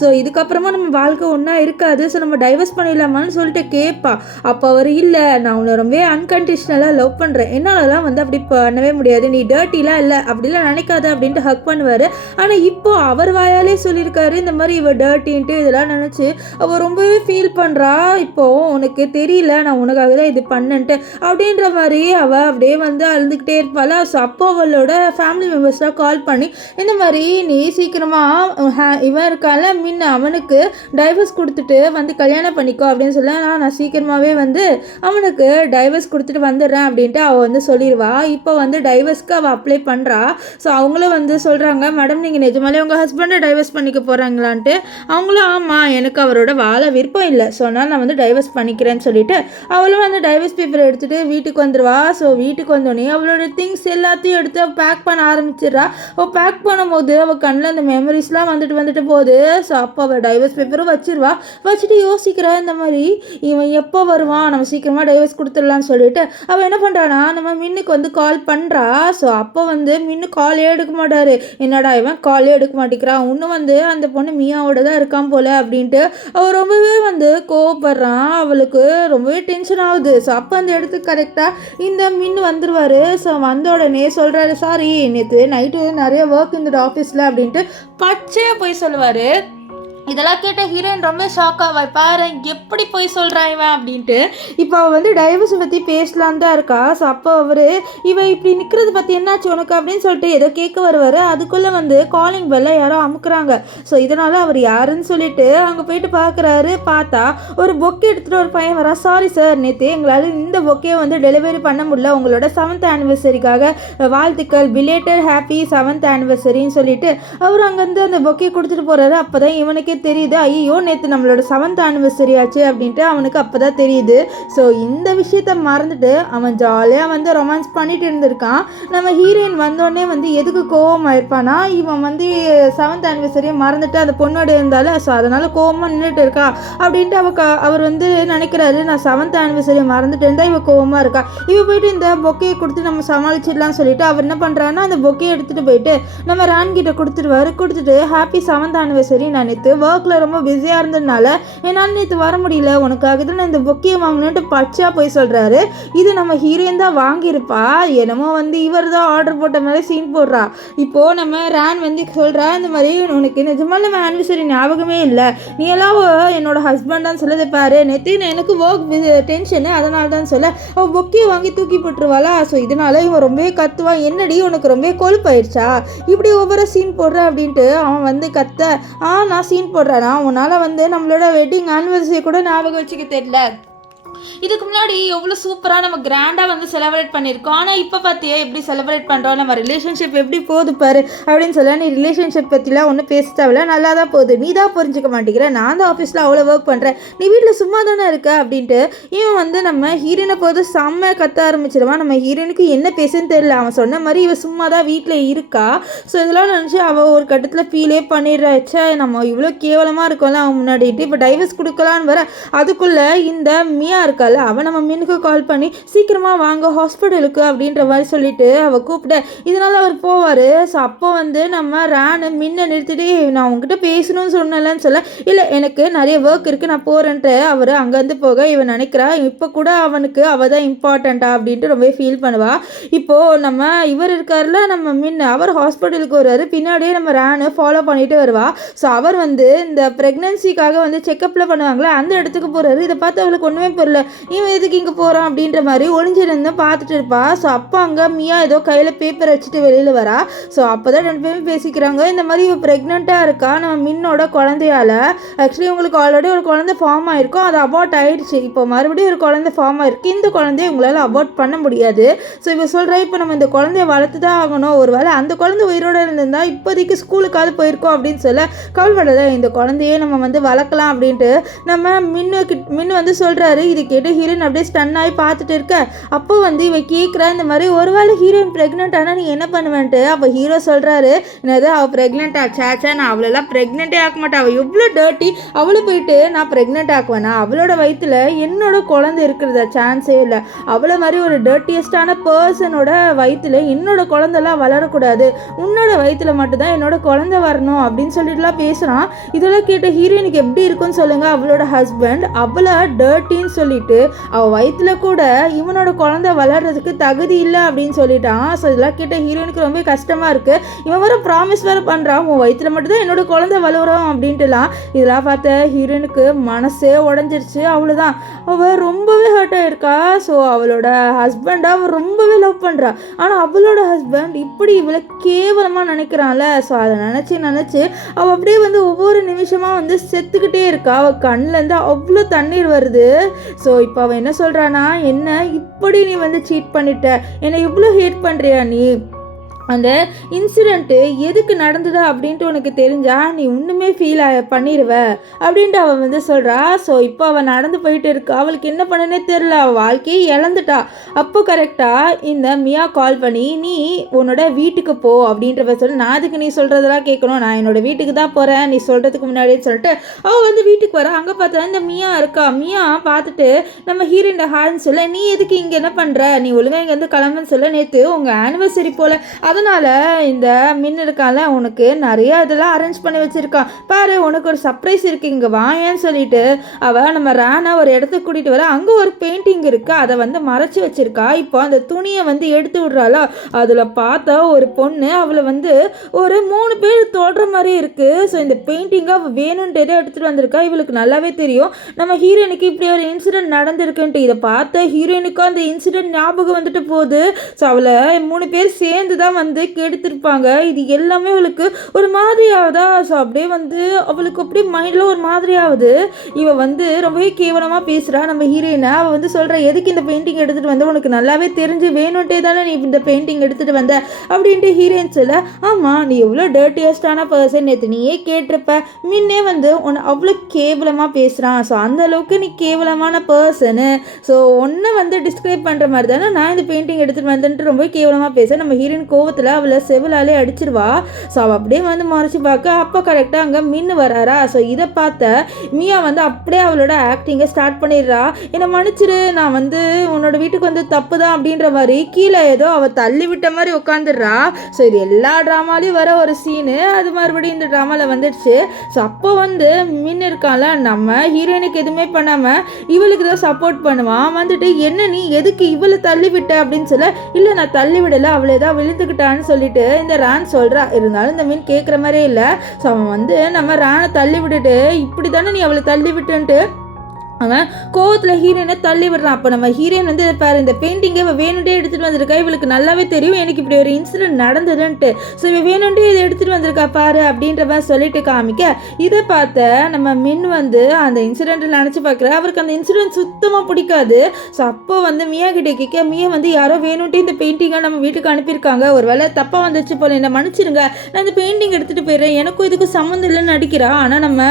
ஸோ இதுக்கப்புறமா நம்ம வாழ்க்கை ஒன்றா இருக்காது, ஸோ நம்ம டைவர்ஸ் பண்ணிடலாமான்னு சொல்லிட்டு கேட்பா. அப்போ அவர் இல்லை, நான் உன்னை ரொம்ப அன்கண்டிஷ்னலாக லவ் பண்ணுறேன், என்னாலலாம் வந்து அப்படி பண்ணவே முடியாது, நீ டர்ட்டிலாம் இல்லை அப்படிலாம் நினைக்காத அப்படின்ட்டு ஹக் பண்ணுவார். ஆனால் இப்போது அவர் வாயாலே சொல்லியிருக்காரு இந்த மாதிரி இவ டர்ட்டின்ட்டு. இதெல்லாம் நினச்சி அவள் ரொம்பவே ஃபீல் பண்ணுறா. இப்போது உனக்கு தெரியல நான் உனக்காக தான் இது பண்ணன்ட்டு அப்படின்ற மாதிரி அவள் அப்படியே வந்து அழுதுகிட்டே இருப்பாளா. ஸோ அப்போ அவளோட ஃபேமிலி மெம்பர்ஸ்லாம் கால் பண்ணி இந்த மாதிரி நீ சீக்கிரமாக இவன் இருக்கால மின்ன அவனுக்கு டைவர்ஸ் கொடுத்துட்டு வந்து கல்யாணம் பண்ணிக்கோ அப்படின்னு சொல்ல, நான் சீக்கிரமாகவே வந்து அவனுக்கு டைவர்ஸ் கொடுத்துட்டு வந்துடுறேன் அப்படின்ட்டு அவள் வந்து சொல்லிடுவா. இப்போ வந்து டைவர்ஸ்க்கு அவள் அப்ளை பண்ணுறா. ஸோ அவங்களும் வந்து சொல்கிறாங்க, மேடம் நீங்கள் நிஜமாலே உங்கள் ஹஸ்பண்டை டைவர்ஸ் பண்ணிக்க போகிறாங்களான்ட்டு. அவங்களும் ஆமாம் எனக்கு அவரோட வாழ விருப்பம் இல்லை, ஸோ அதனால் நான் வந்து டைவர்ஸ் பண்ணிக்கிறேன்னு சொல்லிட்டு அவளும் வந்து டைவர்ஸ் பேப்பர் எடுத்துகிட்டு வீட்டுக்கு வந்துடுவா. ஸோ வீட்டுக்கு வந்தோடனே அவளோட திங்ஸ் எல்லாத்தையும் எடுத்து பேக் பண்ண ஆரம்பிச்சிடுறா. அவள் பேக் பண்ணும்போது அவள் கண்ணில் அந்த மெமரிஸ்லாம் வந்துட்டு போகுது. ஸோ அப்போ அவள் டைவர்ஸ் பேப்பரும் வச்சிருவா. வச்சுட்டு யோசிக்கிறா, இந்த மாதிரி இவன் எப்போ வருவான், நம்ம சீக்கிரமாக டைவர்ஸ் கொடுத்துடலான்னு சொல்லிட்டு அவள் என்ன பண்ணுறான்னா நம்ம மின்னுக்கு வந்து கால் பண்ணுறா. ஸோ அப்போ வந்து மின்னு காலே எடுக்க மாட்டார். என்னடா இவன் காலே எடுக்க மாட்டேங்கிறான், இன்னும் வந்து அந்த பொண்ணு மியாவோட தான் இருக்கான் போல அப்படின்ட்டு அவள் ரொம்பவே வந்து கோவப்படுறான். அவளுக்கு ரொம்பவே டென்ஷன் ஆகுது. ஸோ அப்போ அந்த இடத்துக்கு கரெக்டாக இந்த மின்னு வந்துடுவார். ஸோ வந்த உடனே சொல்கிறாரு, சாரி நேற்று நைட்டு நிறைய ஒர்க் இருந்தது ஆஃபீஸில் அப்படின்ட்டு பச்சையாக போய் சொல்லுவார். இதெல்லாம் கேட்ட ஹீரோயின் ரொம்ப ஷாக்காக பாரு எப்படி போய் சொல்கிறான் இவன் அப்படின்ட்டு. இப்போ அவள் வந்து டைவர்ஸ் பற்றி பேசலான்னு தான் இருக்கா. ஸோ அப்போ அவர் இவன் இப்படி நிற்கிறது பற்றி என்னாச்சு உனக்கு அப்படின்னு சொல்லிட்டு ஏதோ கேட்க வருவார். அதுக்குள்ளே வந்து காலிங் பெல்ல யாரோ அமுக்குறாங்க. ஸோ இதனால் அவர் யாருன்னு சொல்லிட்டு அங்கே போயிட்டு பார்க்குறாரு. பார்த்தா ஒரு பொக்கே எடுத்துகிட்டு ஒரு பையன் வரா. சாரி சார், நேற்று எங்களால் இந்த பொக்கே வந்து டெலிவரி பண்ண முடியல, உங்களோட 7th ஆனிவர்சரிக்காக வாழ்த்துக்கள், பிலேட்டட் ஹாப்பி 7th ஆனிவர்சரின்னு சொல்லிட்டு அவர் அங்கேருந்து அந்த பொக்கே கொடுத்துட்டு போகிறாரு. அப்போ தான் இவனுக்கே ஹீரோனுக்கே தெரியுது, ஐயோ நேற்று நம்மளோட 7th ஆனிவர்சரி ஆச்சு அப்படின்ட்டு அவனுக்கு அப்போ தான் தெரியுது. ஸோ இந்த விஷயத்த மறந்துட்டு அவன் ஜாலியாக வந்து ரொமான்ஸ் பண்ணிட்டு இருந்திருக்கான். நம்ம ஹீரோயின் வந்தோடனே வந்து எதுக்கு கோவம் ஆயிருப்பானா, இவன் வந்து 7th ஆனிவர்சரியை மறந்துட்டு அந்த பொண்ணோட இருந்தாலும் ஸோ அதனால் கோவமாக நின்றுட்டு இருக்கா அப்படின்ட்டு அவர் வந்து நினைக்கிறாரு, நான் 7th ஆனிவர்சரியை மறந்துட்டு இருந்தால் இவ கோவமாக இருக்கா, இவ போயிட்டு இந்த பொக்கையை கொடுத்து நம்ம சமாளிச்சிடலாம்னு சொல்லிட்டு அவர் என்ன பண்ணுறான்னா அந்த பொக்கையை எடுத்துகிட்டு போயிட்டு நம்ம ரான்கிட்ட கொடுத்துட்டு ஹாப்பி 7th ஆனிவர்சரி, நான் நேற்று ஒர்க்கில் ரொம்ப பிஸியாக இருந்ததுனால என்னால் நேற்று வர முடியல, உனக்காக தான் நான் இந்த பொக்கையை வாங்கணுன்ட்டு பச்சா போய் சொல்கிறாரு. இது நம்ம ஹீரோயின் தான் வாங்கியிருப்பா, என்னமோ வந்து இவர் தான் ஆர்டர் போட்ட மாதிரி சீன் போடுறா. இப்போது நம்ம ரான் வந்து சொல்கிறா, இந்த மாதிரி உனக்கு நிஜமாக நம்ம ஆனிவர்சரி ஞாபகமே இல்லை, நீ எல்லாம் என்னோட ஹஸ்பண்ட் தான் சொல்லுது பாரு, நேற்று எனக்கு ஒர்க் டென்ஷனு அதனால தான் சொல்ல அவள் பொக்கையை வாங்கி தூக்கி போட்டுருவாளா. ஸோ இதனால இவன் ரொம்பவே கத்துவான், என்னடி உனக்கு ரொம்பவே கொழுப்பாயிடுச்சா இப்படி ஒவ்வொரு சீன் போடுற அப்படின்ட்டு அவன் வந்து கத்த, நான் சீன் போடுறேன்னா உன்னால் வந்து நம்மளோட வெட்டிங் ஆனிவர்சரி கூட ஞாபகம் வச்சுக்க தெரியல, இதுக்கு முன்னாடி எவ்வளோ சூப்பராக நம்ம கிராண்டாக வந்து செலிப்ரேட் பண்ணியிருக்கோம், ஆனால் இப்போ பார்த்தியா எப்படி செலிப்ரேட் பண்ணுறோம், நம்ம ரிலேஷன்ஷிப் எப்படி போகுது பாரு அப்படின்னு சொல்ல, நீ ரிலேஷன்ஷிப் பற்றிலாம் ஒன்றும் பேச தேவையில்ல, நல்லா தான் போகுது, நீ தான் புரிஞ்சிக்க மாட்டேங்கிற, நான் தான் ஆஃபீஸில் அவ்வளோ ஒர்க் பண்ணுறேன், நீ வீட்டில் சும்மா தானே இருக்க அப்படின்ட்டு இவன் வந்து நம்ம ஹீரோனை போது செம்ம கத்த ஆரம்பிச்சிடுவான். நம்ம ஹீரோனுக்கு என்ன பேசுன்னு தெரியல, அவன் சொன்ன மாதிரி இவன் சும்மா தான் வீட்டில் இருக்கா. ஸோ இதெல்லாம் நினச்சி அவள் ஒரு கட்டத்தில் ஃபீலே பண்ணிடுறாச்சா, நம்ம இவ்வளோ கேவலமாக இருக்கோம்ல அவன் முன்னாடிட்டு இப்போ டைவர்ஸ் கொடுக்கலான்னு வர, அதுக்குள்ளே இந்த மியா இருக்கால அவன் நம்ம மீனுக்கு கால் பண்ணி சீக்கிரமாக வாங்க ஹாஸ்பிட்டலுக்கு அப்படின்ற மாதிரி சொல்லிட்டு அவள் கூப்பிட, இதனால் அவர் போவார். ஸோ அப்போ வந்து நம்ம ரானு மின்னை நிறுத்திட்டு, நான் உங்ககிட்ட பேசணும்னு சொன்னலன்னு சொல்ல, இல்லை எனக்கு நிறைய ஒர்க் இருக்குது நான் போகிறேன்ட்டு அவர் அங்கேருந்து போக இவன் நினைக்கிறா இப்போ கூட அவனுக்கு அவள் தான் இம்பார்ட்டண்ட்டா அப்படின்ட்டு ரொம்ப ஃபீல் பண்ணுவா. இப்போது நம்ம இவர் இருக்கார்ல நம்ம மின், அவர் ஹாஸ்பிட்டலுக்கு வருவார், பின்னாடியே நம்ம ரானு ஃபாலோ பண்ணிட்டு வருவா. ஸோ அவர் வந்து இந்த ப்ரெக்னன்சிக்காக வந்து செக்கப்பில் பண்ணுவாங்களே அந்த இடத்துக்கு போகிறாரு. இதை பார்த்து அவளுக்கு ஒன்றுமே புரியல, இவன் எதுக்கு இங்கே போகிறான் அப்படின்ற மாதிரி ஒளிஞ்சிருந்து பார்த்துட்டு இருப்பா. ஸோ அப்போ அங்கே மியா ஏதோ கையில் பேப்பர் வச்சுட்டு வெளியில் வரா. ஸோ அப்போ தான் 2 பேரும் பேசிக்கிறாங்க, இந்த மாதிரி இவள் ப்ரெக்னெண்ட்டாக இருக்கா நம்ம மின்னோட குழந்தையால், ஆக்சுவலி உங்களுக்கு ஆல்ரெடி ஒரு குழந்தை ஃபார்ம் ஆகிருக்கும், அது அபார்ட் ஆகிடுச்சு, இப்போ மறுபடியும் ஒரு குழந்தை ஃபார்ம் ஆகிருக்கு, இந்த குழந்தைய உங்களால் அபார்ட் பண்ண முடியாது. ஸோ இப்போ சொல்கிறா, இப்போ நம்ம இந்த குழந்தைய வளர்த்து தான் ஆகணும், ஒரு வேளை அந்த குழந்தை உயிரோடு இருந்திருந்தால் இப்போதைக்கு ஸ்கூலுக்காவது போயிருக்கோம் அப்படின்னு சொல்ல, கவலைப்படாத இந்த குழந்தையே நம்ம வந்து வளர்க்கலாம் அப்படின்ட்டு நம்ம மின்னு வந்து சொல்கிறாரு. இது கேட்டு ஹீரோயின் அப்படியே ஸ்டன் ஆகி பார்த்துட்டு இருக்க, அப்போ வந்து இவ கேட்குறா, இந்த மாதிரி ஒருவேளை ஹீரோயின் ப்ரெக்னென்ட் ஆனால் நீ என்ன பண்ணுவேன்ட்டு. அப்போ ஹீரோ சொல்கிறாரு, என்னது அவள் ப்ரெக்னென்ட் ஆச்சா, நான் அவளெல்லாம் ப்ரெக்னென்ட்டே ஆக்க மாட்டேன், அவள் எவ்வளோ டர்ட்டி, அவளை போயிட்டு நான் ப்ரெக்னென்ட் ஆக்குவேனா, அவளோட வயிற்றில் என்னோட குழந்தை இருக்கிறதா சான்ஸே இல்லை, அவளை மாதிரி ஒரு டர்ட்டியஸ்டான பர்சனோட வயிற்றில் என்னோட குழந்தெல்லாம் வளரக்கூடாது, உன்னோட வயிற்றில் மட்டும்தான் என்னோட குழந்தை வரணும் அப்படின்னு சொல்லிட்டுலாம் பேசுகிறான். இதெல்லாம் கேட்ட ஹீரோயினுக்கு எப்படி இருக்குன்னு சொல்லுங்கள். அவளோட ஹஸ்பண்ட் அவளை டர்ட்டின்னு சொல்லிட்டு அவள் வயிற்றுல கூட இவனோட குழந்தை வளர்றதுக்கு தகுதி இல்லை அப்படின்னு சொல்லிட்டான். ஸோ இதெல்லாம் கேட்ட ஹீரோயினுக்கு ரொம்ப கஷ்டமாக இருக்குது. இவன் வர ப்ராமிஸ் வேறு பண்ணுறான், உன் வயிற்றுல மட்டும்தான் என்னோட குழந்தை வளரும் அப்படின்ட்டுலாம். இதெல்லாம் பார்த்த ஹீரோயினுக்கு மனசே உடஞ்சிருச்சு. அவ்வளோதான், அவள் ரொம்பவே ஹர்ட் ஆகிருக்கா. ஸோ அவளோட ஹஸ்பண்டை அவள் ரொம்பவே லவ் பண்ணுறா, ஆனால் அவளோட ஹஸ்பண்ட் இப்படி இவளை கேவலமாக நினைக்கிறான்ல. ஸோ அதை நினச்சி அவள் அப்படியே வந்து ஒவ்வொரு நிமிஷமாக வந்து செத்துக்கிட்டே இருக்கா. அவள் கண்ணிலேருந்து அவ்வளோ தண்ணீர் வருது. ஸோ இப்போ அவன் என்ன சொல்கிறானா, என்ன இப்படி நீ வந்து சீட் பண்ணிட்ட, என்னை இவ்வளோ ஹேட் பண்ணுறியா நீ, அந்த இன்சிடெண்ட்டு எதுக்கு நடந்ததா அப்படின்ட்டு உனக்கு தெரிஞ்சா நீ இன்னுமே ஃபீல் பண்ணிடுவ அப்படின்ட்டு அவள் வந்து சொல்கிறா. ஸோ இப்போ அவள் நடந்து போயிட்டு இருக்கா, அவளுக்கு என்ன பண்ணனே தெரில, அவள் வாழ்க்கையை இழந்துட்டா. அப்போ கரெக்டாக இந்த மியா கால் பண்ணி, நீ உன்னோட வீட்டுக்கு போ அப்படின்றவ சொல்லி, நான் அதுக்கு நீ சொல்கிறதெல்லாம் கேட்கணும், நான் என்னோட வீட்டுக்கு தான் போகிறேன் நீ சொல்கிறதுக்கு முன்னாடியே சொல்லிட்டு அவள் வந்து வீட்டுக்கு வர. அங்கே பார்த்தா இந்த மியா இருக்கா. மியா பார்த்துட்டு நம்ம ஹீரோயின் ஹார்ன்னு சொல்ல, நீ எதுக்கு இங்கே என்ன பண்ணுற, நீ ஒழுங்காக இங்கேருந்து கிளம்புன்னு சொல்ல, நேற்று உங்கள் ஆனிவர்சரி போல், அதனால் இந்த மின் இருக்கால உனக்கு நிறைய இதெல்லாம் அரேஞ்ச் பண்ணி வச்சுருக்கான் பாரு, உனக்கு ஒரு சர்ப்ரைஸ் இருக்குது இங்கே வாயேன்னு சொல்லிட்டு அவள் நம்ம ரானா ஒரு இடத்துக்கு கூட்டிகிட்டு வர. அங்கே ஒரு பெயிண்டிங் இருக்குது, அதை வந்து மறைச்சி வச்சுருக்கா. இப்போ அந்த துணியை வந்து எடுத்து விட்றாளா, அதில் பார்த்தா ஒரு பொண்ணு அவளை வந்து ஒரு 3 பேர் தொடுற மாதிரி இருக்குது. ஸோ இந்த பெயிண்டிங்கை அவள் வேணும்ன்ட்டு எடுத்துகிட்டு வந்திருக்கா. இவளுக்கு நல்லாவே தெரியும் நம்ம ஹீரோயினுக்கு இப்படி ஒரு இன்சிடென்ட் நடந்திருக்குன்ட்டு. இதை பார்த்த ஹீரோயினுக்கும் அந்த இன்சிடென்ட் ஞாபகம் வந்துட்டு போகுது. ஸோ அவளை 3 பேர் சேர்ந்து தான் வந்து கெடுத்திருப்பாங்க. இது எல்லாமே அவளுக்கு ஒரு மாதிரி ஆகுதா. ஸோ அப்படியே வந்து அவளுக்கு அப்படியே மைண்டில் ஒரு மாதிரி ஆகுது. இவ வந்து ரொம்பவே கேவலமாக பேசுகிறா நம்ம ஹீரோயினை. அவள் வந்து சொல்கிறா, எதுக்கு இந்த பெயிண்டிங் எடுத்துகிட்டு வந்து, உனக்கு நல்லாவே தெரிஞ்சு வேணும்ட்டே தானே நீ இந்த பெயிண்டிங் எடுத்துகிட்டு வந்த அப்படின்ட்டு ஹீரோயின் சொல்ல, ஆமாம் நீ எவ்வளோ டர்ட்டியஸ்டான பர்சன், நேற்று நீயே கேட்டிருப்ப, முன்னே வந்து உன்னை அவ்வளோ கேவலமாக பேசுகிறான். ஸோ அந்த அளவுக்கு நீ கேவலமான பர்சனு. ஸோ ஒன்றை வந்து டிஸ்கிரைப் பண்ணுற மாதிரி தானே நான் இந்த பெயிண்டிங் எடுத்துகிட்டு வந்தேன்ட்டு ரொம்ப கேவலமாக பேச நம்ம ஹீரோயின் கோவத்தில் அவளை செவிலாலே அடிச்சிருவா. ஸோ அவள் அப்படியே வந்து மறைச்சு பார்க்க அப்போ கரெக்டாக அங்கே மின்னு வராரா. ஸோ இதை பார்த்த மியா வந்து அப்படியே அவளோட ஆக்டிங்கை ஸ்டார்ட் பண்ணிடுறா. என்னை மன்னிச்சிரு, நான் வந்து உன்னோட வீட்டுக்கு வந்து தப்பு தான் அப்படின்ற மாதிரி கீழே ஏதோ அவள் தள்ளி விட்ட மாதிரி உட்காந்துடுறா. ஸோ இது எல்லா ட்ராமாலையும் வர ஒரு சீனு, அது மறுபடியும் இந்த ட்ராமாவில் வந்துடுச்சு. ஸோ அப்போ வந்து மின் இருக்கான்ல, நம்ம ஹீரோயினுக்கு எதுவுமே பண்ணாமல் இவளுக்கு தான் சப்போர்ட் பண்ணுவான். வந்துட்டு என்ன நீ எதுக்கு இவளை தள்ளி விட்ட அப்படின்னு சொல்ல, இல்லை நான் தள்ளி விடலை, அவளை ஏதாவது விழுந்துக்கிட்டான்னு சொல்லிட்டு இந்த ரான் சொல்கிறா. இருந்தாலும் இந்த மீன் கேட்குற மாதிரியே இல்லை. ஸோ அவன் வந்து நம்ம ரானை தள்ளி விட்டுட்டு, இப்படி தானே நீ அவளை தள்ளி விட்டுன்ட்டு அவன் கோவத்தில் ஹீரோயினை தள்ளி விடுறான். அப்போ நம்ம ஹீரோயின் வந்து பாரு, இந்த பெயிண்டிங்கை இவள் வேணுண்டே எடுத்துகிட்டு வந்திருக்கா, இவளுக்கு நல்லாவே தெரியும் எனக்கு இப்படி ஒரு இன்சிடென்ட் நடந்ததுன்ட்டு. ஸோ இவள் வேணுண்டே இதை எடுத்துகிட்டு வந்திருக்கா பாரு அப்படின்ற மாதிரி சொல்லிட்டு காமிக்க, இதை பார்த்த நம்ம மின் வந்து அந்த இன்சிடென்ட்டை நினச்சி பார்க்குற. அவருக்கு அந்த இன்சிடென்ட் சுத்தமாக பிடிக்காது. ஸோ அப்போ வந்து மியா கிட்டே கேட்க, மியா வந்து யாரோ வேணுன்ட்டே இந்த பெயிண்டிங்கை நம்ம வீட்டுக்கு அனுப்பியிருக்காங்க, ஒரு வேளை தப்பாக வந்துச்சு போல, என்னை மன்னிச்சிருங்க, நான் இந்த பெயிண்டிங் எடுத்துகிட்டு போயிடுறேன், எனக்கும் இதுக்கு சம்மந்தம் இல்லைன்னு நடிக்கிறா. ஆனால் நம்ம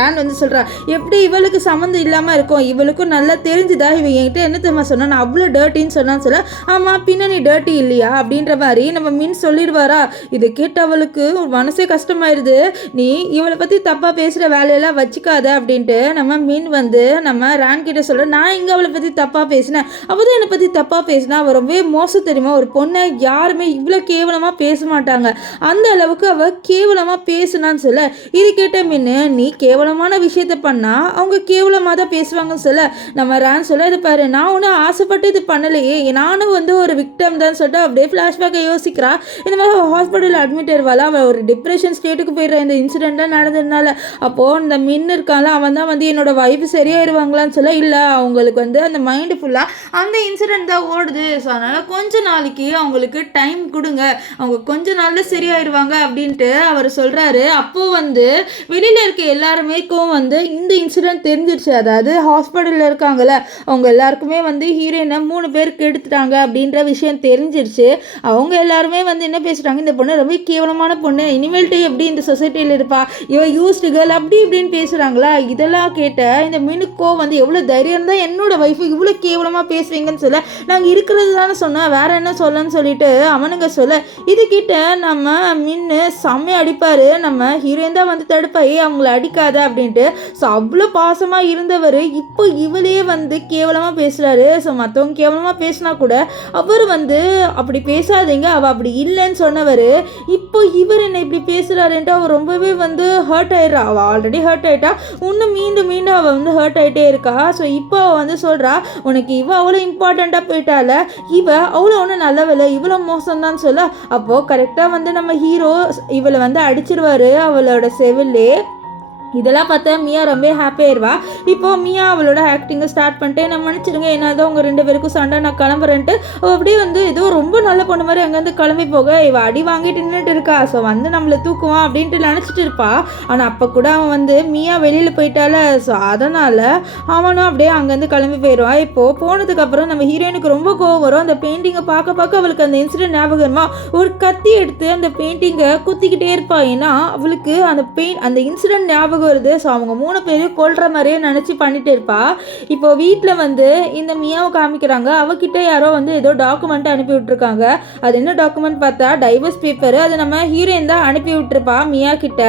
ரான் வந்து சொல்கிறா, எப்படி இவளுக்கு சம்மந்தம் இல்லாமல் இருக்கும், இவளுக்கும் நல்லா தெரிஞ்சுதா, இவ என்கிட்ட என்ன தெரியுமா சொன்னா, நான் அவ்வளோ டர்ட்டின்னு சொன்னான்னு சொல்ல, ஆமாம் பின்ன நீ டர்ட்டி இல்லையா அப்படின்ற மாதிரி நம்ம மின் சொல்லிடுவாரா. இதை கேட்டு அவளுக்கு ஒரு மனசே கஷ்டமாயிருது. நீ இவளை பற்றி தப்பாக பேசுகிற வேலையெல்லாம் வச்சுக்காத அப்படின்ட்டு நம்ம மின் வந்து நம்ம ரான் கிட்ட சொல்ல, நான் இங்கே அவளை பற்றி தப்பாக பேசினேன், அவள் தான் என்னை பற்றி தப்பாக பேசினா, அவள் ரொம்பவே மோசம் தெரியுமா, ஒரு பொண்ணை யாருமே இவ்வளோ கேவலமாக பேச மாட்டாங்க, அந்த அளவுக்கு அவள் கேவலமாக பேசுனான்னு சொல்ல, இது கேட்ட மின், நீ கேவலமான விஷயத்த பண்ணால் அவங்க கேவலமாக தான் பேசுவாங்கன்னு சொல்ல, நம்ம ரான் சொல்ல, இது பாரு நான் ஒன்றும் ஆசைப்பட்டு இது பண்ணலையே, நானும் வந்து ஒரு விக்டம் தான் சொல்லிட்டு அப்படியே ஃப்ளாஷ்பேக்கை யோசிக்கிறா. இந்த மாதிரி ஹாஸ்பிட்டலில் அட்மிட் ஆயிடுவாள், அவள் ஒரு டிப்ரெஷன் ஸ்டேட்டுக்கு போயிடுற இந்த இன்சிடெண்ட்டாக நடந்ததுனால. அப்போது இந்த மின் இருக்கான்ல, அவன் தான் வந்து என்னோட வைஃப் சரியாயிருவாங்களான்னு சொல்ல, இல்லை அவங்களுக்கு வந்து அந்த மைண்டு ஃபுல்லாக அந்த இன்சிடெண்ட் தான் ஓடுது, ஸோ அதனால் கொஞ்ச நாளைக்கு அவங்களுக்கு டைம் கொடுங்க, அவங்க கொஞ்ச நாளில் சரியாயிருவாங்க அப்படின்ட்டு அவர் சொல்கிறாரு. அப்போது வந்து வெளியில் இருக்க எல்லாருமேக்கும் வந்து இந்த இன்சிடெண்ட் தெரிஞ்சிருச்சு. அதாவது ஹாஸ்பிட்டலில் இருக்காங்கல்ல, அவங்க எல்லாருக்குமே வந்து ஹீரோயினை 3 பேருக்கு எடுத்துட்டாங்க அப்படின்ற விஷயம் தெரிஞ்சிருச்சு. அவங்க எல்லாருமே வந்து என்ன பேசுகிறாங்க, இந்த பொண்ணு ரொம்ப கேவலமான பொண்ணு, இனிமேல்ட்டு எப்படி இந்த சொசைட்டியில் இருப்பா, இவ யூஸ்டு கேர்ள் அப்படி இப்படின்னு பேசுகிறாங்களா. இதெல்லாம் கேட்ட இந்த மினுக்கோ வந்து எவ்வளோ தைரியம் தான் என்னோட ஒய்ஃபு இவ்வளோ கேவலமாக பேசுவீங்கன்னு சொல்ல, நாங்கள் இருக்கிறது தானே சொன்னோம், வேற என்ன சொல்லன்னு சொல்லிட்டு அவனுங்க சொல்ல, இது கிட்ட நம்ம மின்னு செம்மையை அடிப்பார். நம்ம ஹீரோயின் தான் வந்து தடுப்பா, அவங்கள அடிக்காத அப்படின்ட்டு. ஸோ அவ்வளோ பாசமாக இருந்தவர் இப்போ இவளே வந்து கேவலமாக பேசுகிறாரு. ஸோ மற்றவங்க கேவலமாக பேசினா கூட அவர் வந்து அப்படி பேசாதீங்க, அவள் அப்படி இல்லைன்னு சொன்னவர், இப்போ இவர் என்ன இப்படி பேசுகிறாருன்ட்டு அவள் ரொம்பவே வந்து ஹர்ட் ஆயிடுறா. அவள் ஆல்ரெடி ஹர்ட் ஆகிட்டா, இன்னும் மீண்டும் மீண்டும் அவள் வந்து ஹர்ட் ஆகிட்டே இருக்கா. ஸோ இப்போ அவள் வந்து சொல்கிறா, உனக்கு இவள் அவ்வளோ இம்பார்ட்டண்ட்டாக போயிட்டால, இவள் அவ்வளோ ஒன்றும் நல்லவில்லை, இவ்வளோ மோசம்தான் சொல்ல, அப்போது கரெக்டாக வந்து நம்ம ஹீரோ இவளை வந்து அடிச்சிருவார் அவளோட செவிலே. இதெல்லாம் பார்த்தா மியா ரொம்ப ஹாப்பியாயிருவா. இப்போ மியா அவளோட ஆக்டிங்கை ஸ்டார்ட் பண்ணிட்டு, நான் மன்னிச்சிடுங்க, என்னதான் உங்கள் 2 பேருக்கும் சண்டை, நான் கிளம்புறேன்ட்டு அவள் அப்படியே வந்து ஏதோ ரொம்ப நல்ல பொண்ணு மாதிரி அங்கேருந்து கிளம்பி போக, இவள் அடி வாங்கிட்டு நின்றுட்டு இருக்கா. ஸோ வந்து நம்மளை தூக்குவான் அப்படின்ட்டு நினச்சிட்டு இருப்பா. ஆனால் அப்போ கூட அவன் வந்து மியா வெளியில் போயிட்டால, ஸோ அதனால் அவனும் அப்படியே அங்கேருந்து கிளம்பி போயிடுவான். இப்போது போனதுக்கப்புறம் நம்ம ஹீரோயினுக்கு ரொம்ப கோவம் வரும். அந்த பெயிண்டிங்கை பார்க்க பார்க்க அவளுக்கு அந்த இன்சிடென்ட் ஞாபகமா ஒரு கத்தி எடுத்து அந்த பெயிண்டிங்கை குத்திக்கிட்டே இருப்பாள். ஏன்னா அவளுக்கு அந்த இன்சிடென்ட் ஞாபகம் வருது. ஸோ அவங்க 3 பேரையும் கொல்ற மாதிரியே நினச்சி பண்ணிட்டு இருப்பா. இப்போ வீட்டில் வந்து இந்த மியாவை காமிக்கிறாங்க. அவகிட்ட யாரோ வந்து ஏதோ டாக்குமெண்ட் அனுப்பி விட்டுருக்காங்க. அது என்ன டாக்குமெண்ட் பார்த்தா டைவர்ஸ் பேப்பர். அது நம்ம ஹீரோயின் தான் அனுப்பி விட்டுருப்பா மியா கிட்ட.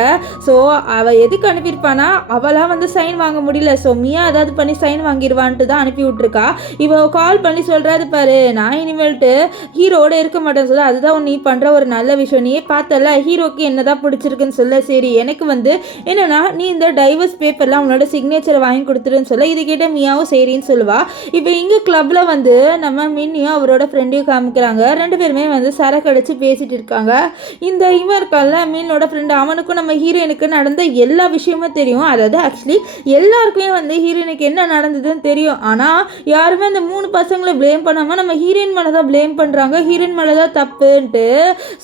ஸோ அவள் எதுக்கு அனுப்பியிருப்பானா, அவளாக வந்து சைன் வாங்க முடியல, ஸோ மியா ஏதாவது பண்ணி சைன் வாங்கிடுவான்ட்டு தான் அனுப்பி விட்டுருக்கா. இப்போ கால் பண்ணி சொல்கிறாது பாரு, நான் இனிமேல்ட்டு ஹீரோட இருக்க மாட்டேன்னு சொல்ல, அதுதான் நீ பண்ணுற ஒரு நல்ல விஷயம், நீயே பார்த்தல ஹீரோக்கு என்னதான் பிடிச்சிருக்குன்னு சொல்ல, சரி எனக்கு வந்து என்னன்னா நீ நீ இந்த டைவர்ஸ் பேப்பர்லாம் அவனோட சிக்னேச்சரை வாங்கி கொடுத்துருன்னு சொல்ல இது கேட்ட மியாவும் சரின்னு சொல்லுவா. இப்போ இங்கே கிளப்பில் வந்து நம்ம மின்னியும் அவரோட ஃப்ரெண்டையும் காமிக்கிறாங்க. ரெண்டு பேருமே வந்து சரக்கு அடிச்சு பேசிட்டு இருக்காங்க. இந்த இவன் இருக்கான்ல மீனோட ஃப்ரெண்டு, அவனுக்கும் நம்ம ஹீரோயினுக்கு நடந்த எல்லா விஷயமும் தெரியும். அதாவது ஆக்சுவலி எல்லாருக்குமே வந்து ஹீரோயினுக்கு என்ன நடந்ததுன்னு தெரியும். ஆனால் யாருமே அந்த 3 பசங்களை ப்ளேம் பண்ணாமல் நம்ம ஹீரோயின் மேலே தான் ப்ளேம் பண்ணுறாங்க. ஹீரோயின் மேலே தான் தப்புன்ட்டு.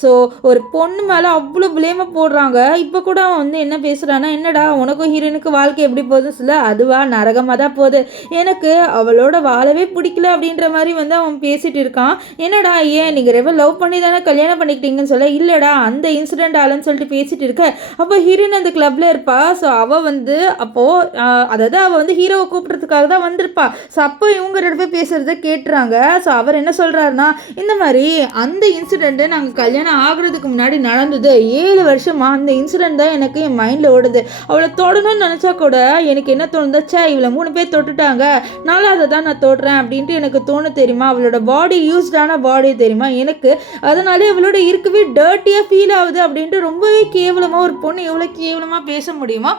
ஸோ ஒரு பொண்ணு மேலே அவ்வளோ ப்ளேமை போடுறாங்க. இப்போ கூட அவன் வந்து என்ன பேசுகிறான்னா, என்னடா உனக்கும் ஹீரோயினுக்கு வாழ்க்கை எப்படி போகுதுன்னு சொல்ல, அதுவா நரகமாக தான் போகுது, எனக்கு அவளோட வாழவே பிடிக்கல அப்படின்ற மாதிரி வந்து அவன் பேசிகிட்டு இருக்கான். என்னடா ஏன் நீங்கள் ரெவ லவ் பண்ணி தானே கல்யாணம் பண்ணிக்கிட்டீங்கன்னு சொல்ல, இல்லைடா அந்த இன்சிடென்ட் ஆலன்னு சொல்லிட்டு பேசிகிட்டு இருக்க. அப்போ ஹீரோயின் அந்த கிளப்பில் இருப்பா. ஸோ அவள் வந்து அப்போது அதாவது அவள் வந்து ஹீரோவை கூப்பிட்றதுக்காக தான் வந்திருப்பா. ஸோ அப்போ இவங்க ரெண்டு பேர் பேசுகிறத கேட்டுறாங்க. ஸோ அவர் என்ன சொல்கிறாருன்னா, இந்த மாதிரி அந்த இன்சிடெண்ட்டு நாங்கள் கல்யாணம் ஆகுறதுக்கு முன்னாடி நடந்தது 7 வருஷமாக அந்த இன்சிடெண்ட் தான் எனக்கு என் மைண்டில் ஓடுது. அவளை தொடணும்னு நினச்சா கூட எனக்கு என்ன தோணுதாச்சா, இவளை 3 பேர் தொட்டுட்டாங்க, நாலாவது தான் நான் தொடுறேன் அப்படின்ட்டு எனக்கு தோணு தெரியுமா. அவளோட பாடி யூஸ்டான பாடி தெரியுமா எனக்கு, அதனாலே அவளோட இருக்கவே டர்ட்டியாக ஃபீல் ஆகுது அப்படின்ட்டு ரொம்பவே கேவலமாக, ஒரு பொண்ணு எவ்வளோ கேவலமாக பேச முடியுமா,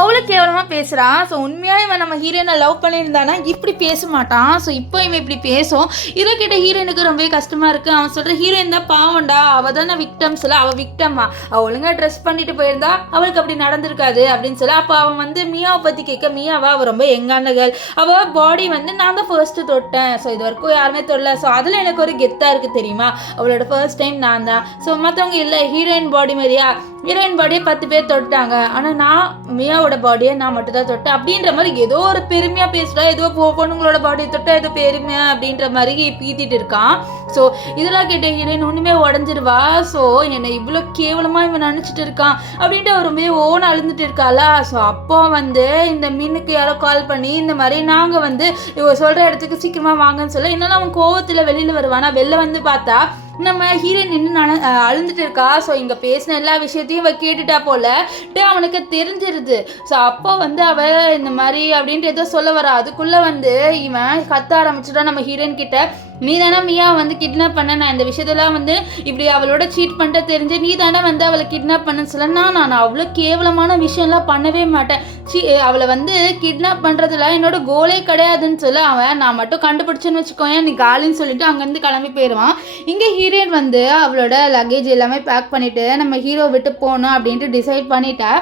அவ்வளோ கேவலமாக பேசுகிறான். ஸோ உண்மையாக இவன் நம்ம ஹீரோயினை லவ் பண்ணியிருந்தானா இப்படி பேச மாட்டான். ஸோ இப்போ இவன் இப்படி பேசும். இதை கேட்ட ஹீரோயினுக்கு ரொம்பவே கஷ்டமாக இருக்குது. அவன் சொல்கிற ஹீரோயின் தான் பாவண்டா, அவள் தானே விக்டம்ஸ் இல்லை, அவள் விக்டம்மா, அவள் ஒழுங்காக ட்ரெஸ் பண்ணிட்டு போயிருந்தா அவளுக்கு அப்படி நடந்திருக்காது அப்படின்னு சொல்லி. அப்போ அவன் வந்து மியாவை பற்றி கேட்க, மியாவா அவள் ரொம்ப யங்கான கேர்ள், அவள் பாடி வந்து நான் தான் ஃபர்ஸ்ட்டு தொட்டேன், ஸோ இது வரைக்கும் யாருமே தொடல, ஸோ அதில் எனக்கு ஒரு கெத்தாக இருக்குது தெரியுமா, அவளோட ஃபர்ஸ்ட் டைம் நான் தான். ஸோ மற்றவங்க இல்லை, ஹீரோயின் பாடி மாதிரியா, ஹீரோயின் பாடியை 10 பேர் தொட்டாங்க, ஆனால் நான் மியாவோட பாடியை நான் மட்டும் தான் தொட்டேன் அப்படின்ற மாதிரி ஏதோ ஒரு பெருமையாக பேசுகிறா. ஏதோ பொண்ணுங்களோட பாடியை தொட்டா ஏதோ பெருமையா அப்படின்ற மாதிரி பீத்திட்டு இருக்கான். ஸோ இதெல்லாம் கேட்ட ஹீரோயின் ஒன்றுமே உடஞ்சிருவா. ஸோ என்னை இவ்வளோ கேவலமாக இவன் நினச்சிட்டு இருக்கான் அப்படின்ட்டு அவர் ரொம்ப ஓன அழுந்துட்டு இருக்காளா. ஸோ அப்போ வந்து இந்த மீனுக்கு யாரோ கால் பண்ணி இந்த மாதிரி நாங்கள் வந்து இவ சொல்கிற இடத்துக்கு சீக்கிரமாக வாங்கன்னு சொல்ல, என்னென்னா அவன் கோவத்தில் வெளியில் வருவானா. வெளில வந்து பார்த்தா நம்ம ஹீரோயின் நின்று அழுந்துட்டு இருக்கா. ஸோ இங்கே பேசின எல்லா விஷயத்தையும் அவள் கேட்டுட்டா போல அவனுக்கு தெரிஞ்சிருது. ஸோ அப்போ வந்து அவள் இந்த மாதிரி அப்படின்ட்டு ஏதோ சொல்ல வரா. அதுக்குள்ளே வந்து இவன் கத்த ஆரம்பிச்சுட்டா நம்ம ஹீரோயின் கிட்ட, நீ தானே மியா வந்து கிட்னாப் பண்ண, நான் இந்த விஷயத்தெல்லாம் வந்து இப்படி அவளோட சீட் பண்ணிட்ட தெரிஞ்சு நீ தானே வந்து அவளை கிட்னாப் பண்ணன்னு சொல்ல, நான் அவ்வளோ கேவலமான விஷயம்லாம் பண்ணவே மாட்டேன், அவளை வந்து கிட்னாப் பண்ணுறதுல என்னோட கோலே கிடையாதுன்னு சொல்ல, அவன் நான் மட்டும் கண்டுபிடிச்சேன்னு வச்சுக்கோயேன் நீ காலின்னு சொல்லிட்டு அங்கேருந்து கிளம்பி போயிடுவான். இங்கே ஹீரோயின் வந்து அவளோட லக்கேஜ் எல்லாமே பேக் பண்ணிவிட்டு நம்ம ஹீரோ விட்டு போகணும் அப்படின்ட்டு டிசைட் பண்ணிட்டா.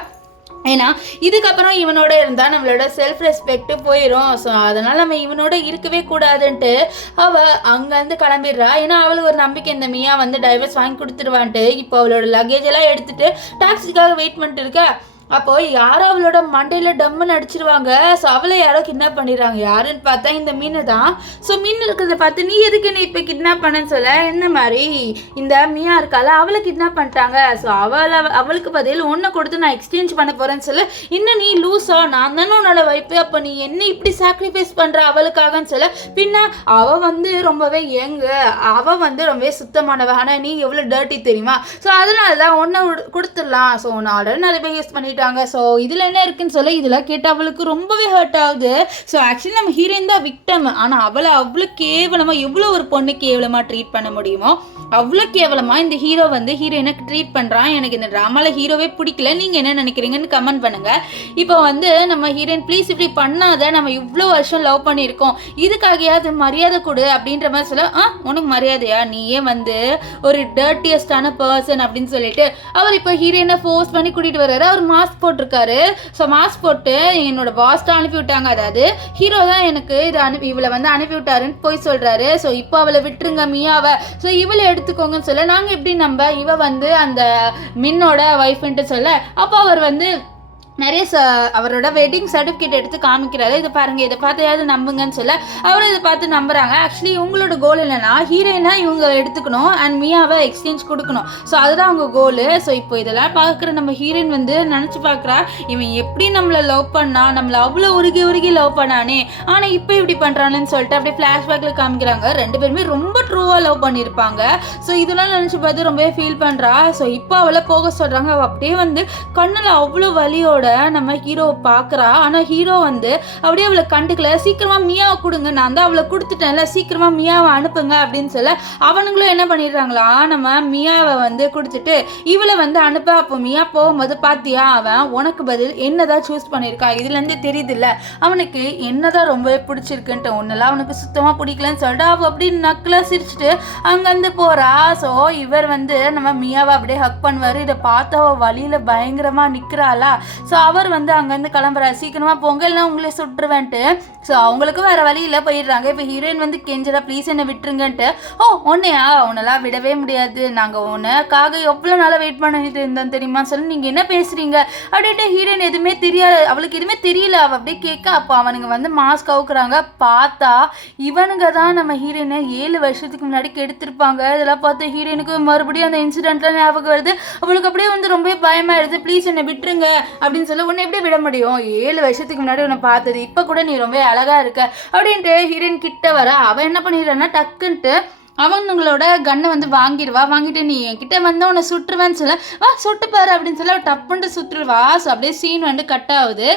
ஏன்னா இதுக்கப்புறம் இவனோட இருந்தால் நம்மளோட செல்ஃப் ரெஸ்பெக்ட் போயிடும். ஸோ அதனால் நம்ம இவனோட இருக்கவே கூடாதுன்ட்டு அவள் அங்கேருந்து கிளம்பிடுறா. ஏன்னா அவளுக்கு ஒரு நம்பிக்கை இந்த மியா வந்து டைவர்ஸ் வாங்கி கொடுத்துருவான்ட்டு. இப்போ அவளோட லக்கேஜ் எல்லாம் எடுத்துகிட்டு டாக்ஸிக்காக வெயிட் பண்ணிட்டு இருக்கா. அப்போ யாரோ அவளோட மண்டையில் டம்முன்னு அடிச்சிருவாங்க. ஸோ அவளை யாரோ கிட்னாப் பண்ணிடுறாங்க. யாருன்னு பார்த்தா இந்த மீனை தான். ஸோ மீன் இருக்கிறத பார்த்து நீ எதுக்கு நீ இப்போ கிட்னாப் பண்ணன்னு சொல்ல, இந்த மாதிரி இந்த மியா இருக்கால அவளை கிட்னாப் பண்ணிட்டாங்க. ஸோ அவளுக்கு பதில் ஒன்றை கொடுத்து நான் எக்ஸ்சேஞ்ச் பண்ண போகிறேன்னு சொல்ல, இன்னும் நீ லூஸா, நான் தானே உன்னோட வைப்பு, அப்போ நீ என்ன இப்படி சாக்ரிஃபைஸ் பண்ணுற அவளுக்காகன்னு சொல்ல, பின்ன அவள் வந்து ரொம்பவே அவள் வந்து ரொம்பவே சுத்தமானவ, ஆனால் நீ எவ்வளோ டர்ட்டி தெரியுமா. ஸோ அதனால தான் ஒன்றை கொடுத்துடலாம். ஸோ நான் ஆல்ரெடி நிறைய பேர் யூஸ் பண்ணி. ஸோ இதில் என்ன இருக்குன்னு சொல்ல, இதில் கேட்டால் அவளுக்கு ரொம்பவே ஹர்ட் ஆகுது. ஸோ ஆக்சுவலி நம்ம ஹீரோயின் தான் விக்டம், ஆனால் அவளை அவ்வளோ கேவலமாக, எவ்வளோ ஒரு பொண்ணு கேவலமாக ட்ரீட் பண்ண முடியுமோ அவ்வளோ கேவலமாக இந்த ஹீரோ வந்து ஹீரோயினை ட்ரீட் பண்ணுறான். எனக்கு இந்த ட்ராமாவில் ஹீரோவே பிடிக்கல, நீங்கள் என்ன நினைக்கிறீங்கன்னு கமெண்ட் பண்ணுங்கள். இப்போ வந்து நம்ம ஹீரோயின் ப்ளீஸ் இப்படி பண்ணாத, நம்ம இவ்வளோ வருஷம் லவ் பண்ணியிருக்கோம், இதுக்காகையாவது மரியாதை கொடு அப்படின்ற மாதிரி சொல்ல, உனக்கு மரியாதையா, நீயே வந்து ஒரு டர்ட்டியஸ்டான பர்சன் அப்படின்னு சொல்லிட்டு அவர் இப்போ ஹீரோயினை ஃபோர்ஸ் பண்ணி கூட்டிகிட்டு வர்றாரு. அவர் மாஸ்க் போட்டிருக்காரு. ஸோ மாஸ்க் போட்டு என்னோட பாஸ் தான் அனுப்பி விட்டாங்க, அதாவது ஹீரோ தான் எனக்கு இவளை வந்து அனுப்பி விட்டாருன்னு போய் சொல்கிறாரு. ஸோ இப்போ அவளை விட்டுருங்க மியாவை, ஸோ இவளை எடுத்துக்கோங்கன்னு சொல்ல, நாங்கள் எப்படி நம்ப இவ வந்து அந்த மின்னோட ஒய்ஃப்ன்ட்டு சொல்ல, அப்போ அவர் வந்து நிறைய அவரோட வெட்டிங் சர்டிஃபிகேட் எடுத்து காமிக்கிறாரு. இதை பாருங்கள், இதை பார்த்தையாவது நம்புங்கன்னு சொல்ல அவரும் இதை பார்த்து நம்புறாங்க. ஆக்சுவலி உங்களோட கோல் என்னன்னா ஹீரோயினா இவங்க எடுத்துக்கணும் அண்ட் மியாவை எக்ஸ்சேஞ்ச் கொடுக்கணும். ஸோ அதுதான் அவங்க கோலு. ஸோ இப்போ இதெல்லாம் பார்க்குற நம்ம ஹீரோயின் வந்து நினச்சி பார்க்குறா, இவன் எப்படி நம்மளை லவ் பண்ணா, நம்மளை அவ்வளோ உருகி லவ் பண்ணானே, ஆனால் இப்போ இப்படி பண்ணுறான்னு சொல்லிட்டு அப்படியே ஃப்ளாஷ்பேக்கில் காமிக்கிறாங்க. ரெண்டு பேருமே ரொம்ப ட்ரூவாக லவ் பண்ணியிருப்பாங்க. ஸோ இதெல்லாம் நினச்சி பார்த்து ரொம்பவே ஃபீல் பண்ணுறா. ஸோ இப்போ அவளை போக சொல்கிறாங்க. அவள் அப்படியே வந்து கண்ணில் அவ்வளோ வலியோட கூட நம்ம ஹீரோவை பார்க்குறா. ஆனால் ஹீரோ வந்து அப்படியே அவளை கண்டுக்கல. சீக்கிரமாக மியாவை கொடுங்க, நான் தான் அவளை கொடுத்துட்டேன்ல, சீக்கிரமாக மியாவை அனுப்புங்க அப்படின்னு சொல்ல அவனுங்களும் என்ன பண்ணிடுறாங்களா, நம்ம மியாவை வந்து கொடுத்துட்டு இவளை வந்து அனுப்ப. அப்போ மியா போகும்போது பார்த்தியா அவன் உனக்கு பதில் என்னதான் சூஸ் பண்ணியிருக்கா, இதுலேருந்து தெரியுது இல்லை அவனுக்கு என்னதான் ரொம்பவே பிடிச்சிருக்குன்ட்டு, ஒன்னெல்லாம் அவனுக்கு சுத்தமாக பிடிக்கலன்னு சொல்லிட்டு அவள் அப்படி நக்கலாக சிரிச்சுட்டு அங்கேருந்து போகிறா. ஸோ இவர் வந்து நம்ம மியாவை அப்படியே ஹக் பண்ணுவார். இதை பார்த்து அவள் வழியில் பயங்கரமாக நிற்கிறாளா. ஸோ அவர் வந்து அங்கேருந்து கிளம்புறா, சீக்கிரமாக போங்க இல்லைனா உங்களே சுட்டுருவேன்ட்டு. ஸோ அவங்களுக்கும் வேறு வழியில் போயிடுறாங்க. இப்போ ஹீரோயின் வந்து கெஞ்சரா ப்ளீஸ் என்னை விட்டுருங்கன்ட்டு. உன்னையா உன்னெல்லாம் விடவே முடியாது, நாங்கள் உனக்காக எவ்வளோ நாளாக வெயிட் பண்ணிட்டு இருந்தோம் தெரியுமா சொல்லி நீங்கள் என்ன பேசுகிறீங்க அப்படின்ட்டு ஹீரோயின் எதுவுமே தெரியாது, அவளுக்கு எதுவுமே தெரியல. அவள் அப்படியே கேட்க அப்போ அவனுங்க வந்து மாஸ்க் அவுக்குறாங்க. பார்த்தா இவனுங்க தான் நம்ம ஹீரோயினை 7 வருஷத்துக்கு முன்னாடி கெடுத்திருப்பாங்க. இதெல்லாம் பார்த்து ஹீரோயினுக்கு மறுபடியும் அந்த இன்சிடென்ட்லாம் ஞாபகம் வருது. அவளுக்கு அப்படியே வந்து ரொம்ப பயமாயிடுது. ப்ளீஸ் என்னை விட்டுருங்க அப்படின்னு சொல்ல உன்னை எப்படி விட முடியும், 7 வருஷத்துக்கு முன்னாடி உன்னை பார்த்தது, இப்போ கூட நீ ரொம்ப அழகா இருக்க அப்படின்ட்டு ஹீரோயின் கிட்ட வர. அவன் என்ன பண்ணிடுறான்னா டக்குன்ட்டு அவனுங்களோட கன்னை வந்து வாங்கிட்டு நீ என்கிட்ட வந்து உன்னை சுட்டுருவேன்னு சொல்ல வா சுட்டுப்பாரு அப்படின்னு சொல்ல டப்புன்ட்டு சுட்டுருவா. ஸோ அப்படியே சீன் வந்து கட் ஆகுது.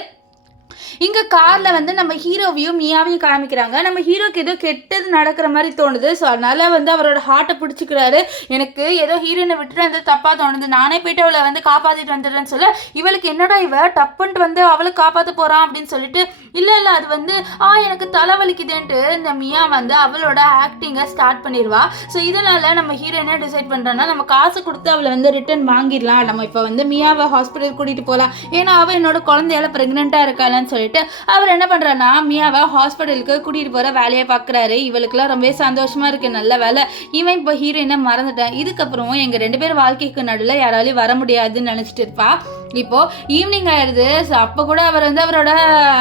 இங்கே காரில் வந்து நம்ம ஹீரோவையும் மியாவையும் காமிக்கிறாங்க. நம்ம ஹீரோக்கு ஏதோ கெட்டது நடக்கிற மாதிரி தோணுது. ஸோ அதனால் வந்து அவரோட ஹார்ட்டை பிடிச்சிக்கிறாரு. எனக்கு ஏதோ ஹீரோயினை விட்டுட்டு வந்து தப்பாக தோணுது, நானே போய்ட்டு அவளை வந்து காப்பாற்றிட்டு வந்துடுறேன்னு சொல்ல இவளுக்கு என்னடா இவ டப்புன்ட்டு வந்து அவளை காப்பாற்ற போகிறான் அப்படின்னு சொல்லிட்டு இல்லை அது வந்து எனக்கு தலைவலிக்குதுன்ட்டு இந்த மியா வந்து அவளோட ஆக்டிங்கை ஸ்டார்ட் பண்ணிடுவா. ஸோ இதனால் நம்ம ஹீரோயினை டிசைட் பண்ணுறோன்னா நம்ம காசு கொடுத்து அவளை வந்து ரிட்டர்ன் வாங்கிடலாம், நம்ம இப்போ வந்து மியாவை ஹாஸ்பிட்டல் கூட்டிகிட்டு போகலாம், ஏன்னா அவள் என்னோட குழந்தையால ப்ரெக்னெண்ட்டாக இருக்காளான்னு சொல்லிட்டு அவர் என்ன பண்றாருன்னா மியாவை ஹாஸ்பிட்டலுக்கு கூட்டிட்டு போற வேலையை பார்க்குறாரு. இவளுக்குலாம் ரொம்ப சந்தோஷமா இருக்கு, நல்ல வேலை இவன் இப்போ ஹீரோயினை மறந்துட்டேன், இதுக்கப்புறம் எங்க 2 பேர் வாழ்க்கைக்கு நடுவில் யாராலையும் வர முடியாதுன்னு நினைச்சிட்டு இருப்பா. இப்போ ஈவினிங் ஆயிடுது. ஸோ அப்போ கூட அவர் வந்து அவரோட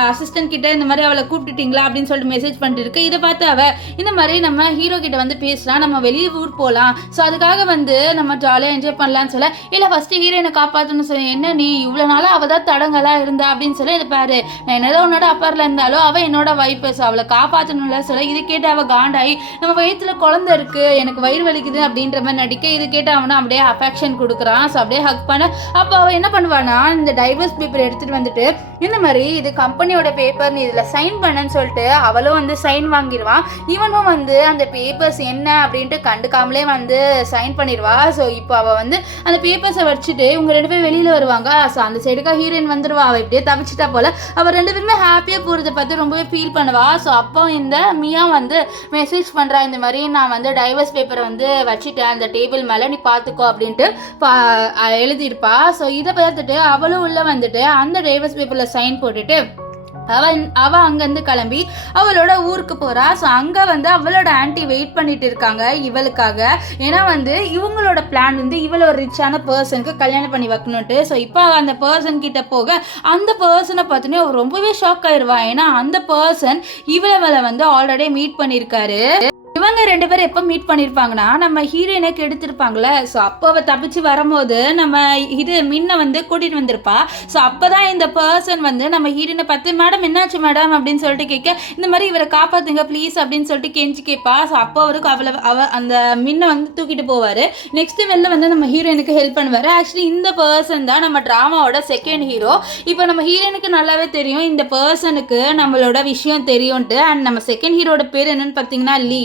அசிஸ்டன்ட் கிட்ட இந்த மாதிரி அவளை கூப்பிட்டுட்டீங்களா அப்படின்னு சொல்லிட்டு மெசேஜ் பண்ணிட்டு இருக்கு. இதை பார்த்து அவள் இந்த மாதிரி நம்ம ஹீரோ கிட்ட வந்து பேசலாம், நம்ம வெளியே ஊர் போகலாம், ஸோ அதுக்காக வந்து நம்ம ஜாலியாக என்ஜாய் பண்ணலான்னு சொல்ல இல்லை ஃபஸ்ட்டு ஹீரோயினை காப்பாற்றணும்னு சொல்லி என்ன நீ இவ்வளோ நாளாக அவள் தான் தடங்களாக இருந்தா அப்படின்னு சொல்லி இதை பாரு, நான் என்னதான் உன்னோட அப்பாரில் இருந்தாலும் அவள் என்னோட வைஃபு, ஸோ அவளை காப்பாற்றணும்ல சொல்ல இது கேட்டு அவள் காண்டாயி நம்ம வயிற்றுல குழந்தை இருக்கு எனக்கு வயிறு வலிக்குது அப்படின்ற மாதிரி நடிக்க இது கேட்டு அவனை அப்படியே அஃபெக்ஷன் கொடுக்குறான். ஸோ அப்படியே ஹக் பண்ண அப்போ அவள் என்ன பண்ணுவாள் இந்த டைவர்ஸ் பேப்பர் எடுத்துட்டு வந்துட்டு இந்த மாதிரி இது கம்பெனியோட பேப்பர் நீ இதில் சைன் பண்ணன்னு சொல்லிட்டு அவளும் வந்து சைன் வாங்கிடுவான். இவனும் வந்து அந்த பேப்பர்ஸ் என்ன அப்படின்ட்டு கண்டுக்காமலே வந்து சைன் பண்ணிடுவா. ஸோ இப்போ அவள் வந்து அந்த பேப்பர்ஸை வச்சுட்டு இவங்க 2 பேரும் வெளியில் வருவாங்க. ஸோ அந்த சைடுக்காக ஹீரோயின் வந்துடுவா. அவள் இப்படியே தவிச்சிட்டா போல. அவள் 2 பேருமே ஹாப்பியாக போகிறத பார்த்து ரொம்பவே ஃபீல் பண்ணுவா. ஸோ அப்போ இந்த மியா வந்து மெசேஜ் பண்ணுறா, இந்த மாதிரி நான் வந்து டைவர்ஸ் பேப்பரை வந்து வச்சுட்டேன் அந்த டேபிள் மேலே நீ பார்த்துக்கோ அப்படின்ட்டு எழுதியிருப்பா. ஸோ இதை பார்த்துட்டு அவளும் உள்ள வந்துட்டு அந்த டைவர்ஸ் பேப்பர்ல சைன் போட்டுட்டு அவ அங்கேருந்து கிளம்பி அவளோட ஊருக்கு போகிறா. ஸோ அங்கே வந்து அவளோட ஆன்ட்டி வெயிட் பண்ணிட்டு இருக்காங்க இவளுக்காக. ஏன்னா வந்து இவங்களோட பிளான் வந்து இவளை ஒரு ரிச்சான பர்சனுக்கு கல்யாணம் பண்ணி வைக்கணுன்ட்டு. ஸோ இப்போ அந்த பர்சன் கிட்ட போக அந்த பர்சனை பார்த்தோன்னே ரொம்பவே ஷாக் ஆயிடுவா. ஏன்னா அந்த பர்சன் இவளை வந்து ஆல்ரெடி மீட் பண்ணியிருக்காரு. இவங்க 2 பேரும் எப்போ மீட் பண்ணியிருப்பாங்கன்னா நம்ம ஹீரோயினை கெடுத்திருப்பாங்களே. ஸோ அப்போ அவள் தப்பிச்சு வரும்போது நம்ம இது மின்னை வந்து கூட்டிகிட்டு வந்திருப்பா. ஸோ அப்போ தான் இந்த பர்சன் வந்து நம்ம ஹீரோயினை பார்த்து மேடம் என்னாச்சு மேடம் அப்படின்னு சொல்லிட்டு கேட்க இந்த மாதிரி இவரை காப்பாற்றுங்க ப்ளீஸ் அப்படின்னு சொல்லிட்டு கெஞ்சி கேட்பா. ஸோ அப்போ அவருக்கு அந்த மின்னை வந்து தூக்கிட்டு போவார். நெக்ஸ்ட் வெளில வந்து நம்ம ஹீரோயினுக்கு ஹெல்ப் பண்ணுவார். ஆக்சுவலி இந்த பர்சன் தான் நம்ம ட்ராமாவோட செகண்ட் ஹீரோ. இப்போ நம்ம ஹீரோயினுக்கு நல்லாவே தெரியும் இந்த பர்சனுக்கு நம்மளோட விஷயம் தெரியும்ட்டு. அண்ட் நம்ம செகண்ட் ஹீரோட பேர் என்னன்னு பார்த்தீங்கன்னா லீ.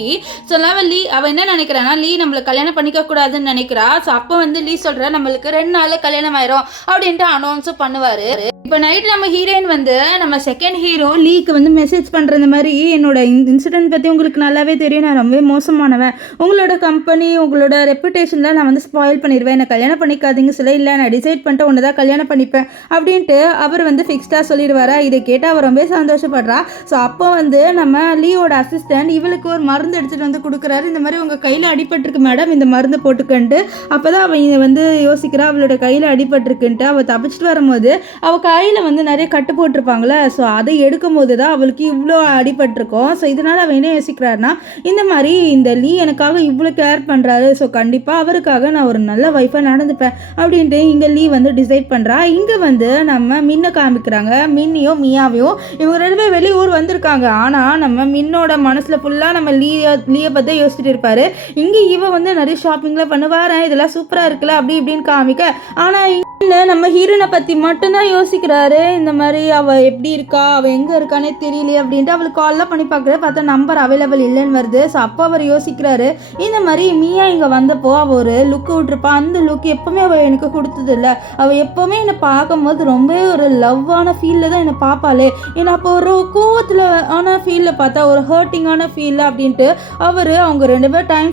ஸோ லீ அவள் என்ன நினைக்கிறான்னா லீ நம்மளை கல்யாணம் பண்ணிக்க கூடாதுன்னு நினைக்கிறா. ஸோ அப்போ வந்து லீ சொல்கிறா நம்மளுக்கு 2 நாளில் கல்யாணம் ஆயிரும் அப்படின்ட்டு அனௌன்ஸும் பண்ணுவார். இப்போ நைட் நம்ம ஹீரோயின் வந்து நம்ம செகண்ட் ஹீரோ லீக்கு வந்து மெசேஜ் பண்ணுற இந்த மாதிரி என்னோட இன்சிடென்ட் பற்றி உங்களுக்கு நல்லாவே தெரியும், நான் ரொம்பவே மோசமானவன், உங்களோட கம்பெனி உங்களோட ரெப்புடேஷனில் நான் வந்து ஸ்பாயில் பண்ணிடுவேன், என்னை கல்யாணம் பண்ணிக்காதீங்க சொல்ல இல்லை நான் டிசைட் பண்ணிட்டு ஒன்று தான் கல்யாணம் பண்ணிப்பேன் அப்படின்ட்டு அவர் வந்து ஃபிக்ஸ்டாக சொல்லிடுவாரா. இதை கேட்டால் அவர் ரொம்ப சந்தோஷப்படுறா. ஸோ அப்போ வந்து நம்ம லீயோட அசிஸ்டன்ட் இவளுக்கு ஒரு மருந்து எடுத்துகிட்டு வந்து கொடுக்குறாரு. இந்த மாதிரி உங்கள் கையில் அடிபட்டிருக்கு மேடம் இந்த மருந்து போட்டுக்கன்ட்டு. அப்போ தான் அவள் வந்து யோசிக்கிறா அவளோட கையில் அடிபட்டிருக்குன்ட்டு. அவள் தப்பிச்சிட்டு வரும்போது அவள் கையில் வந்து நிறைய கட்டு போட்டிருப்பாங்களே. ஸோ அதை எடுக்கும் போது தான் அவளுக்கு இவ்வளோ அடிபட்டிருக்கும். ஸோ இதனால் அவள் என்ன யோசிக்கிறாருன்னா இந்த மாதிரி இந்த லீ எனக்காக இவ்வளோ கேர் பண்ணுறாரு, ஸோ கண்டிப்பாக அவருக்காக நான் ஒரு நல்ல ஒய்ஃபாக நடந்துப்பேன் அப்படின்ட்டு இங்கே லீ வந்து டிசைட் பண்ணுறா. இங்கே வந்து நம்ம மின்னை காமிக்கிறாங்க. மின்னியும் மியாவையும் இவங்க 2 பேரும் வெளியூர் வந்திருக்காங்க. ஆனால் நம்ம மின்னோட மனசில் ஃபுல்லாக நம்ம லீயை பற்றி யோசிச்சுட்டு இருப்பார். இங்கே இவ வந்து நிறைய ஷாப்பிங்லாம் பண்ணுவார், இதெல்லாம் சூப்பராக இருக்குல்ல அப்படி இப்படின்னு காமிக்க. ஆனால் நம்ம ஹீரோனை பற்றி மட்டும்தான் யோசிக்கிறாரு. இந்த மாதிரி அவள் எப்படி இருக்கா, அவள் எங்கே இருக்கானே தெரியலையே அப்படின்ட்டு அவளுக்கு கால்லாம் பண்ணி பார்க்குற பார்த்தா நம்பர் அவைலபிள் இல்லைன்னு வருது. ஸோ அப்போ அவர் யோசிக்கிறாரு, இந்த மாதிரி மியா இங்கே வந்தப்போ அவள் ஒரு லுக்கு விட்டுருப்பா, அந்த லுக் எப்போவுமே அவள் எனக்கு கொடுத்தது இல்லை. அவள் எப்போவுமே என்னை பார்க்கும்போது ரொம்ப ஒரு லவ்வான ஃபீலில் தான் என்னை பார்ப்பாளே, என்னை அப்போ ஒரு கோவத்தில் ஆன ஃபீலில் பார்த்தா ஒரு ஹர்ட்டிங்கான ஃபீல் அப்படின்ட்டு அவங்க 2 பேர் டைம்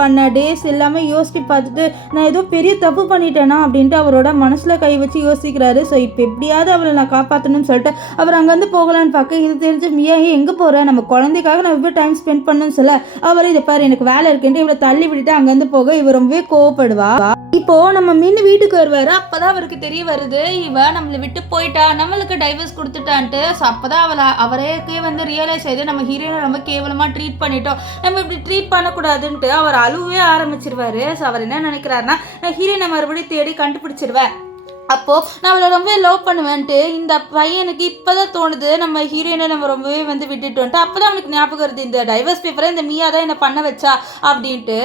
பண்ண டேஸ் எல்லாமே யோசித்து பார்த்துட்டு நான் ஏதோ பெரிய தப்பு பண்ணிட்டேனா அப்படின்ட்டு அவரோட மனசில் கை வச்சு யோசிக்கிறாரு. ஸோ இப்போ எப்படியாவது அவளை நான் காப்பாற்றணும்னு சொல்லிட்டு அவர் அங்கேருந்து போகலான்னு பார்க்க, இது தெரிஞ்சு மியா எங்கே போகிறேன், நம்ம குழந்தைக்காக நான் இப்போ டைம் ஸ்பெண்ட் பண்ணணும்னு சொல்ல அவர் இதை பாரு எனக்கு வேலை இருக்குன்ட்டு இவளை தள்ளி விட்டுட்டு அங்கேருந்து போக இவர் ரொம்பவே கோவப்படுவா. இப்போ நம்ம மின்னு வீட்டுக்கு வருவாரு. அப்பதான் அவருக்கு தெரிய வருது இவ நம்மளை விட்டு போயிட்டா, நம்மளுக்கு டைவர்ஸ் கொடுத்துட்டான்ட்டு. ஸோ அப்பதான் அவரேக்கே வந்து ரியலைஸ் ஆயிடுது நம்ம ஹீரோயினை ரொம்ப கேவலமா ட்ரீட் பண்ணிட்டோம், நம்ம இப்படி ட்ரீட் பண்ணக்கூடாதுன்ட்டு அவர் அழுவே ஆரம்பிச்சிருவாரு. ஸோ அவர் என்ன நினைக்கிறாருன்னா, நான் ஹீரோயினை மறுபடியும் தேடி கண்டுபிடிச்சிருவேன், அப்போது நான் அவளை ரொம்ப லவ் பண்ணுவேன்ட்டு இந்த பையனுக்கு இப்போ தான் தோணுது நம்ம ஹீரோயினை நம்ம ரொம்பவே வந்து விட்டுட்டோன்ட்டு. அப்போ தான் அவனுக்கு ஞாபகம் வருது இந்த டைவர்ஸ் பேப்பரை இந்த மியா தான் என்னை பண்ண வச்சா அப்படின்ட்டு.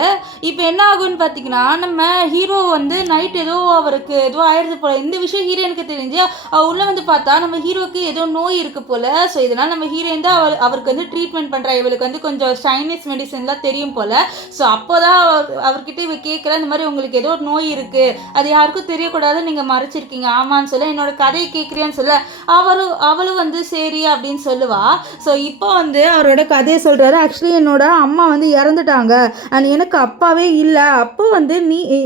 இப்போ என்ன ஆகுன்னு பார்த்தீங்கன்னா, நம்ம ஹீரோ வந்து நைட் ஏதோ அவருக்கு ஏதோ ஆயிடுது போல். இந்த விஷயம் ஹீரோயினுக்கு தெரிஞ்சு உள்ளே வந்து பார்த்தா நம்ம ஹீரோக்கு ஏதோ நோய் இருக்குது போல். ஸோ இதனால் நம்ம ஹீரோயின் தான் அவருக்கு வந்து ட்ரீட்மெண்ட் பண்ணுறா, இவளுக்கு வந்து கொஞ்சம் சைனீஸ் மெடிசன்லாம் தெரியும் போல். ஸோ அப்போ தான் அவர்கிட்ட இவ கேட்குறா, இந்த மாதிரி உங்களுக்கு ஏதோ ஒரு நோய் இருக்குது, அது யாருக்கும் தெரியக்கூடாது, நீங்கள் மறைச்சிருக்கீங்க. ஆமான்னு சொல்ல, என்னோட கதையை கேட்குறியான்னு சொல்ல அவளும் வந்து சரி அப்படின்னு சொல்லுவா. ஸோ இப்போ வந்து அவரோட கதையை சொல்கிறாரு. ஆக்சுவலி என்னோட அம்மா வந்து இறந்துட்டாங்க அண்ட் எனக்கு அப்பாவே இல்லை. அப்போ வந்து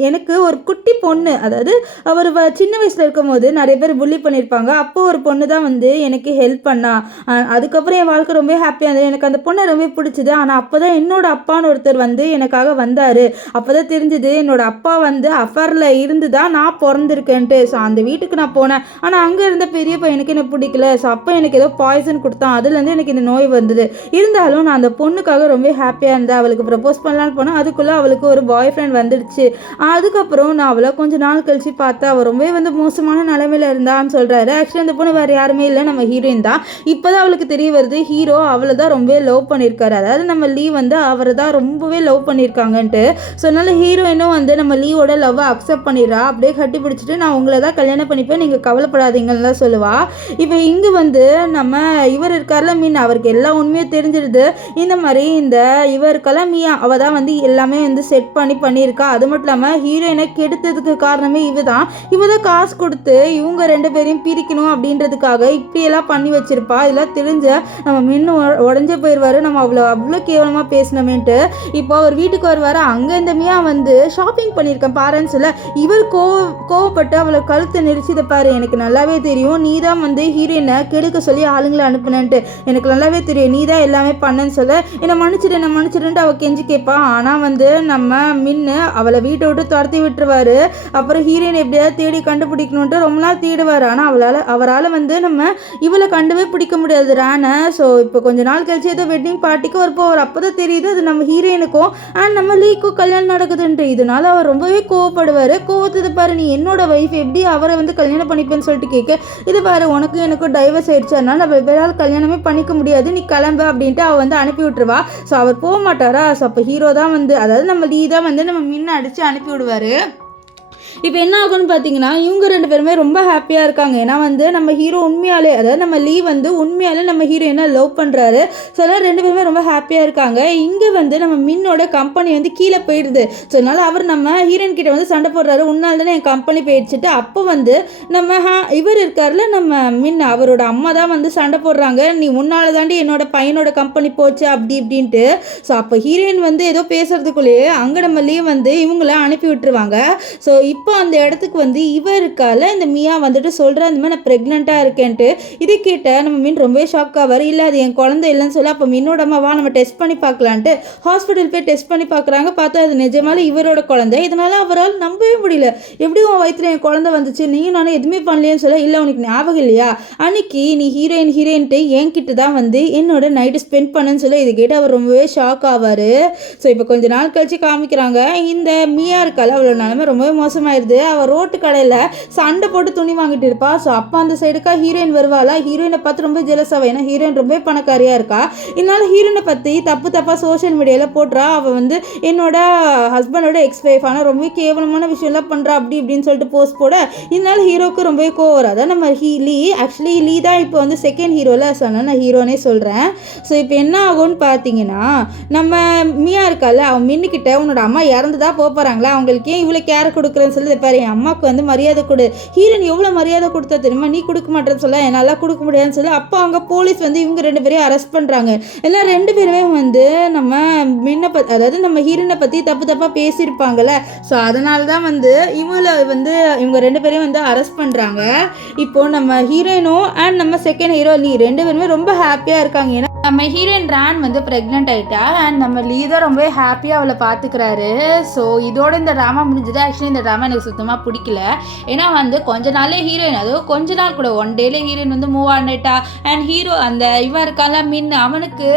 எனக்கு ஒரு குட்டி பொண்ணு, அதாவது அவர் சின்ன வயசில் இருக்கும் போது நிறைய பேர் புள்ளி பண்ணியிருப்பாங்க. அப்போ ஒரு பொண்ணு தான் வந்து எனக்கு ஹெல்ப் பண்ணா. அதுக்கப்புறம் என் வாழ்க்கை ரொம்ப ஹாப்பியாக இருந்தது, எனக்கு அந்த பொண்ணை ரொம்ப பிடிச்சிது. ஆனால் அப்போ தான் என்னோட அப்பான்னு ஒருத்தர் வந்து எனக்காக வந்தார். அப்போ தான் தெரிஞ்சுது என்னோட அப்பா வந்து அஃபரில் இருந்து தான் நான் பிறந்திருக்கேன்ட்டு. ஸோ அந்த வீட்டுக்கு நான் போனேன், ஆனால் அங்கே இருந்த பெரிய பையனுக்கு எனக்கு பிடிக்கல. ஸோ அப்போ எனக்கு ஏதோ பாய்சன் கொடுத்தான், அதுலேருந்து எனக்கு இந்த நோய் வந்தது. இருந்தாலும் நான் அந்த பொண்ணுக்காக ரொம்ப ஹாப்பியாக இருந்தேன். அவளுக்கு ப்ரப்போஸ் பண்ணலான்னு போனேன், அதுக்குள்ளே அவளுக்கு ஒரு பாய் ஃப்ரெண்ட் வந்துடுச்சு. அதுக்கப்புறம் நான் அவளை கொஞ்சம் நாள் கழிச்சு பார்த்தா அவள் ரொம்ப வந்து மோசமான நிலைமையில் இருந்தான்னு சொல்கிறாரு. ஆக்சுவலி அந்த பொண்ணு வேறு யாருமே இல்லை, நம்ம ஹீரோயின் தான். இப்போ தான் அவளுக்கு தெரிய வருது ஹீரோ அவளை தான் ரொம்ப லவ் பண்ணியிருக்காரு, அதாவது நம்ம லீ வந்து அவரை தான் ரொம்பவே லவ் பண்ணியிருக்காங்கன்ட்டு. ஸோ அதனால ஹீரோயினும் வந்து நம்ம லீவோட லவ்வை அக்செப்ட் பண்ணிடுறா. அப்படியே கட்டி பிடிச்சிட்டு நான் உங்களை தான் கல்யாணம் பண்ணிப்பேன், நீங்கள் கவலைப்படாதீங்கன்னு தான் சொல்லுவா. இப்போ இங்கே வந்து நம்ம இவர் இருக்கார்ல மீன், அவருக்கு எல்லா உண்மையும் தெரிஞ்சிடுது. இந்த மாதிரி இவருக்கெல்லாம் மியா அவள் தான் வந்து எல்லாமே வந்து செட் பண்ணியிருக்கா. அது மட்டும் இல்லாமல் ஹீரோயினை கெடுத்ததுக்கு காரணமே இவ தான் காசு கொடுத்து இவங்க 2 பேரையும் பிரிக்கணும் அப்படின்றதுக்காக இப்படியெல்லாம் பண்ணி வச்சிருப்பா. இதெல்லாம் தெரிஞ்ச நம்ம மின்னு உடஞ்சே போயிடுவார், நம்ம அவ்வளோ கேவலமாக பேசினமேன்ட்டு. இப்போ அவர் வீட்டுக்கு வருவார். அங்கே இந்த மியா வந்து ஷாப்பிங் பண்ணியிருக்கேன் பேரண்ட்ஸில். இவர் கோவப்பட்டு அவளை கழுத்தை நெரிச்சு, இதை பாரு எனக்கு நல்லாவே தெரியும் நீ தான் வந்து ஹீரோயினை கெடுக்க சொல்லி ஆளுங்களை அனுப்புனன்ட்டு, எனக்கு நல்லாவே தெரியும் நீ தான் எல்லாமே பண்ணன்னு சொல்ல, என்னை மன்னிச்சிடுன்ட்டு அவள் கெஞ்சி கேட்பான். ஆனால் வந்து நம்ம மின்னு அவளை வீட்டை விட்டு துரத்தி விட்டுருவாரு. அப்புறம் ஹீரோயின் எப்படியாவது தேடி கண்டுபிடிக்கணுன்ட்டு ரொம்ப நாள் தேடுவார். ஆனால் அவரால் வந்து நம்ம இவளை கண்டுவே பிடிக்க முடியாது ரானை. ஸோ இப்போ கொஞ்ச நாள் கழிச்சு ஏதோ வெட்டிங் பார்ட்டிக்கு ஒரு போவார். அப்போ தான் தெரியுது அது நம்ம ஹீரோயினுக்கும் அண்ட் நம்ம லீக்கும் கல்யாணம் நடக்குதுன்ட்டு. இதனால அவர் ரொம்பவே கோவப்படுவார். கோவத்தை பாரு நீ என்னோட வைஃப் எப்படி அவரை வந்து கல்யாணம் பண்ணிப்பேன்னு சொல்லிட்டு கேட்க, இது பாரு உனக்கும் எனக்கும் டைவர்ஸ் ஆயிடுச்சு, அதனால நம்ம வேற கல்யாணமே பண்ணிக்க முடியாது, நீ கிளம்பு அப்படின்ட்டு அவள் வந்து அனுப்பி விட்டுருவா. ஸோ அவர் போக மாட்டாரா. ஸோ அப்போ ஹீரோ தான் வந்து, அதாவது நம்ம லீ தான் வந்து நம்ம மின்ன அடித்து அனுப்பி விடுவார். இப்போ என்ன ஆகும்னு பார்த்தீங்கன்னா, இவங்க 2 பேருமே ரொம்ப ஹாப்பியாக இருக்காங்க. ஏன்னா வந்து நம்ம ஹீரோ உண்மையாலே, அதாவது நம்ம லீ வந்து உண்மையாலே நம்ம ஹீரோயினை லவ் பண்ணுறாரு. ஸோ அதனால் 2 பேருமே ரொம்ப ஹாப்பியாக இருக்காங்க. இங்கே வந்து நம்ம மின்னோட கம்பெனி வந்து கீழே போயிடுது. ஸோ அதனால் அவர் நம்ம ஹீரோயின் கிட்ட வந்து சண்டை போடுறாரு, உன்னால் தானே என் கம்பெனி போயிடுச்சுட்டு. அப்போ வந்து நம்ம இவர் இருக்கார்ல நம்ம மின், அவரோட அம்மா தான் வந்து சண்டை போடுறாங்க, நீ உன்னால் தாண்டி என்னோட பையனோட கம்பெனி போச்சு அப்படி இப்படின்ட்டு. ஸோ அப்போ ஹீரோயின் வந்து ஏதோ பேசுறதுக்குள்ளேயே அங்கே நம்ம லீ வந்து இவங்கள அனுப்பி விட்டுருவாங்க. ஸோ இப்போ அந்த இடத்துக்கு வந்து இவருக்கால இந்த மியா வந்துட்டு சொல்கிற அந்த மாதிரி நான் ப்ரெக்னெண்ட்டாக இருக்கேன்ட்டு. இதை கேட்ட நம்ம மீன் ரொம்பவே ஷாக் ஆவார். இல்லை அது என் குழந்தை இல்லைன்னு சொல்ல, அப்போ மீனோட அம்மாவா நம்ம டெஸ்ட் பண்ணி பார்க்கலான்ட்டு ஹாஸ்பிட்டல் போய் டெஸ்ட் பண்ணி பார்க்குறாங்க. பார்த்தா அது நிஜமாலே இவரோட குழந்தை. இதனால் அவரால் நம்பவே முடியல, எப்படி உன் வயிற்றுல என் குழந்தை வந்துச்சு, நீயும் நானும் எதுவுமே பண்ணலையேன்னு சொல்ல, இல்லை உனக்கு ஞாபகம் இல்லையா அன்னைக்கு நீ ஹீரோயின்ட்டு என்கிட்ட தான் வந்து என்னோட நைட்டு ஸ்பெண்ட் பண்ணுன்னு சொல்ல, இதை கேட்டு அவர் ரொம்பவே ஷாக் ஆவார். ஸோ இப்போ கொஞ்ச நாள் கழிச்சு காமிக்கிறாங்க இந்த மியா இருக்கால அவளோட நிலைமை ரொம்பவே மோசமாக ஆயிடுது. அவள் ரோட்டு கடையில் சண்டை போட்டு துணி வாங்கிட்டு இருப்பா. ஸோ அப்போ அந்த சைடுக்கா ஹீரோயின் வருவாளா. ஹீரோயினை பார்த்து ரொம்ப ஜெலஸ் ஆவா. ஏன்னா ஹீரோயின் ரொம்ப பணக்காரியாக இருக்கா. இதனால ஹீரோயினை பற்றி தப்பாக சோஷியல் மீடியாவில் போடுறா. அவள் வந்து என்னோட ஹஸ்பண்டோட எக்ஸ் ஒய்ஃப், ஆனால் ரொம்ப கேவலமான விஷயம்லாம் பண்ணுறா அப்படி இப்படின்னு சொல்லிட்டு போஸ்ட் போட, இதனால ஹீரோக்கு ரொம்பவே கோவம் வரும். அதான் நம்ம லீ தான் இப்போ வந்து செகண்ட் ஹீரோவில் சொன்னால் நான் ஹீரோனே சொல்கிறேன். ஸோ இப்போ என்ன ஆகும்னு பார்த்தீங்கன்னா, நம்ம மியா இருக்கால, அவன் மின்னுக்கிட்ட உன்னோட அம்மா இறந்துதான் போகிறாங்களா, அவங்களுக்கு ஏன் இவ்வளோ கேர் கொடுக்குறேன்னு சொல்லி பாரு, என் அம்மாவுக்கு வந்து மரியாதை கொடு. ஹீரோயின் எவ்வளோ மரியாதை கொடுத்தா தெரியுமா, நீ கொடுக்க மாட்டேன்னு சொல்ல என்னால் கொடுக்க முடியாதுன்னு சொல்லி அப்போ அவங்க போலீஸ் வந்து இவங்க 2 பேரையும் அரெஸ்ட் பண்ணுறாங்க. எல்லாம் 2 பேருமே வந்து நம்ம அதாவது நம்ம ஹீரோயினை பற்றி தப்பாக பேசியிருப்பாங்கல்ல. ஸோ அதனால தான் வந்து இவங்க 2 பேரையும் வந்து அரெஸ்ட் பண்ணுறாங்க. இப்போது நம்ம ஹீரோயினும் அண்ட் நம்ம செகண்ட் ஹீரோ லீ 2 பேருமே ரொம்ப ஹாப்பியாக இருக்காங்க. ஏன்னா நம்ம ஹீரோயின் ரான் வந்து ப்ரெக்னென்ட் ஆகிட்டா அண்ட் நம்ம லீ தான் ரொம்ப ஹாப்பியாக அவளை பார்த்துக்கிறாரு. ஸோ இதோட இந்த ட்ராமா முடிஞ்சது. ஆக்சுவலி இந்த ட்ராமா எனக்கு சுத்தமாக பிடிக்கல. ஏன்னா வந்து கொஞ்ச நாளே ஹீரோயின், அதுவும் கொஞ்ச நாள் கூட 1 டேலே ஹீரோயின் வந்து மூவ் ஆனிட்டா. அண்ட் ஹீரோ அந்த இவன் இருக்கால அவனுக்கு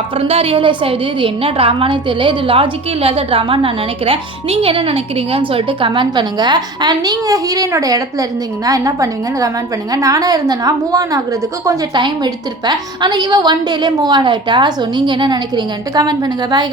அப்புறம் தான் ரியலைஸ் ஆகுது இது என்ன ட்ராமானே தெரியல, இது லாஜிக்கே இல்லாத ட்ராமான்னு நான் நினைக்கிறேன். நீங்கள் என்ன நினைக்கிறீங்கன்னு சொல்லிட்டு கமெண்ட் பண்ணுங்கள். அண்ட் நீங்கள் ஹீரோயினோட இடத்துல இருந்தீங்கன்னா என்ன பண்ணுவீங்கன்னு கமெண்ட் பண்ணுங்கள். நானாக இருந்தேன்னா மூவ் ஆன் ஆகுறதுக்கு கொஞ்சம் டைம் எடுத்திருப்பேன். ஆனால் இவன் 1 டேலே மூவ் ஆன் ஆகிட்டா. ஸோ நீங்கள் என்ன நினைக்கிறீங்கன்ட்டு கமெண்ட் பண்ணுங்கள். பாய்.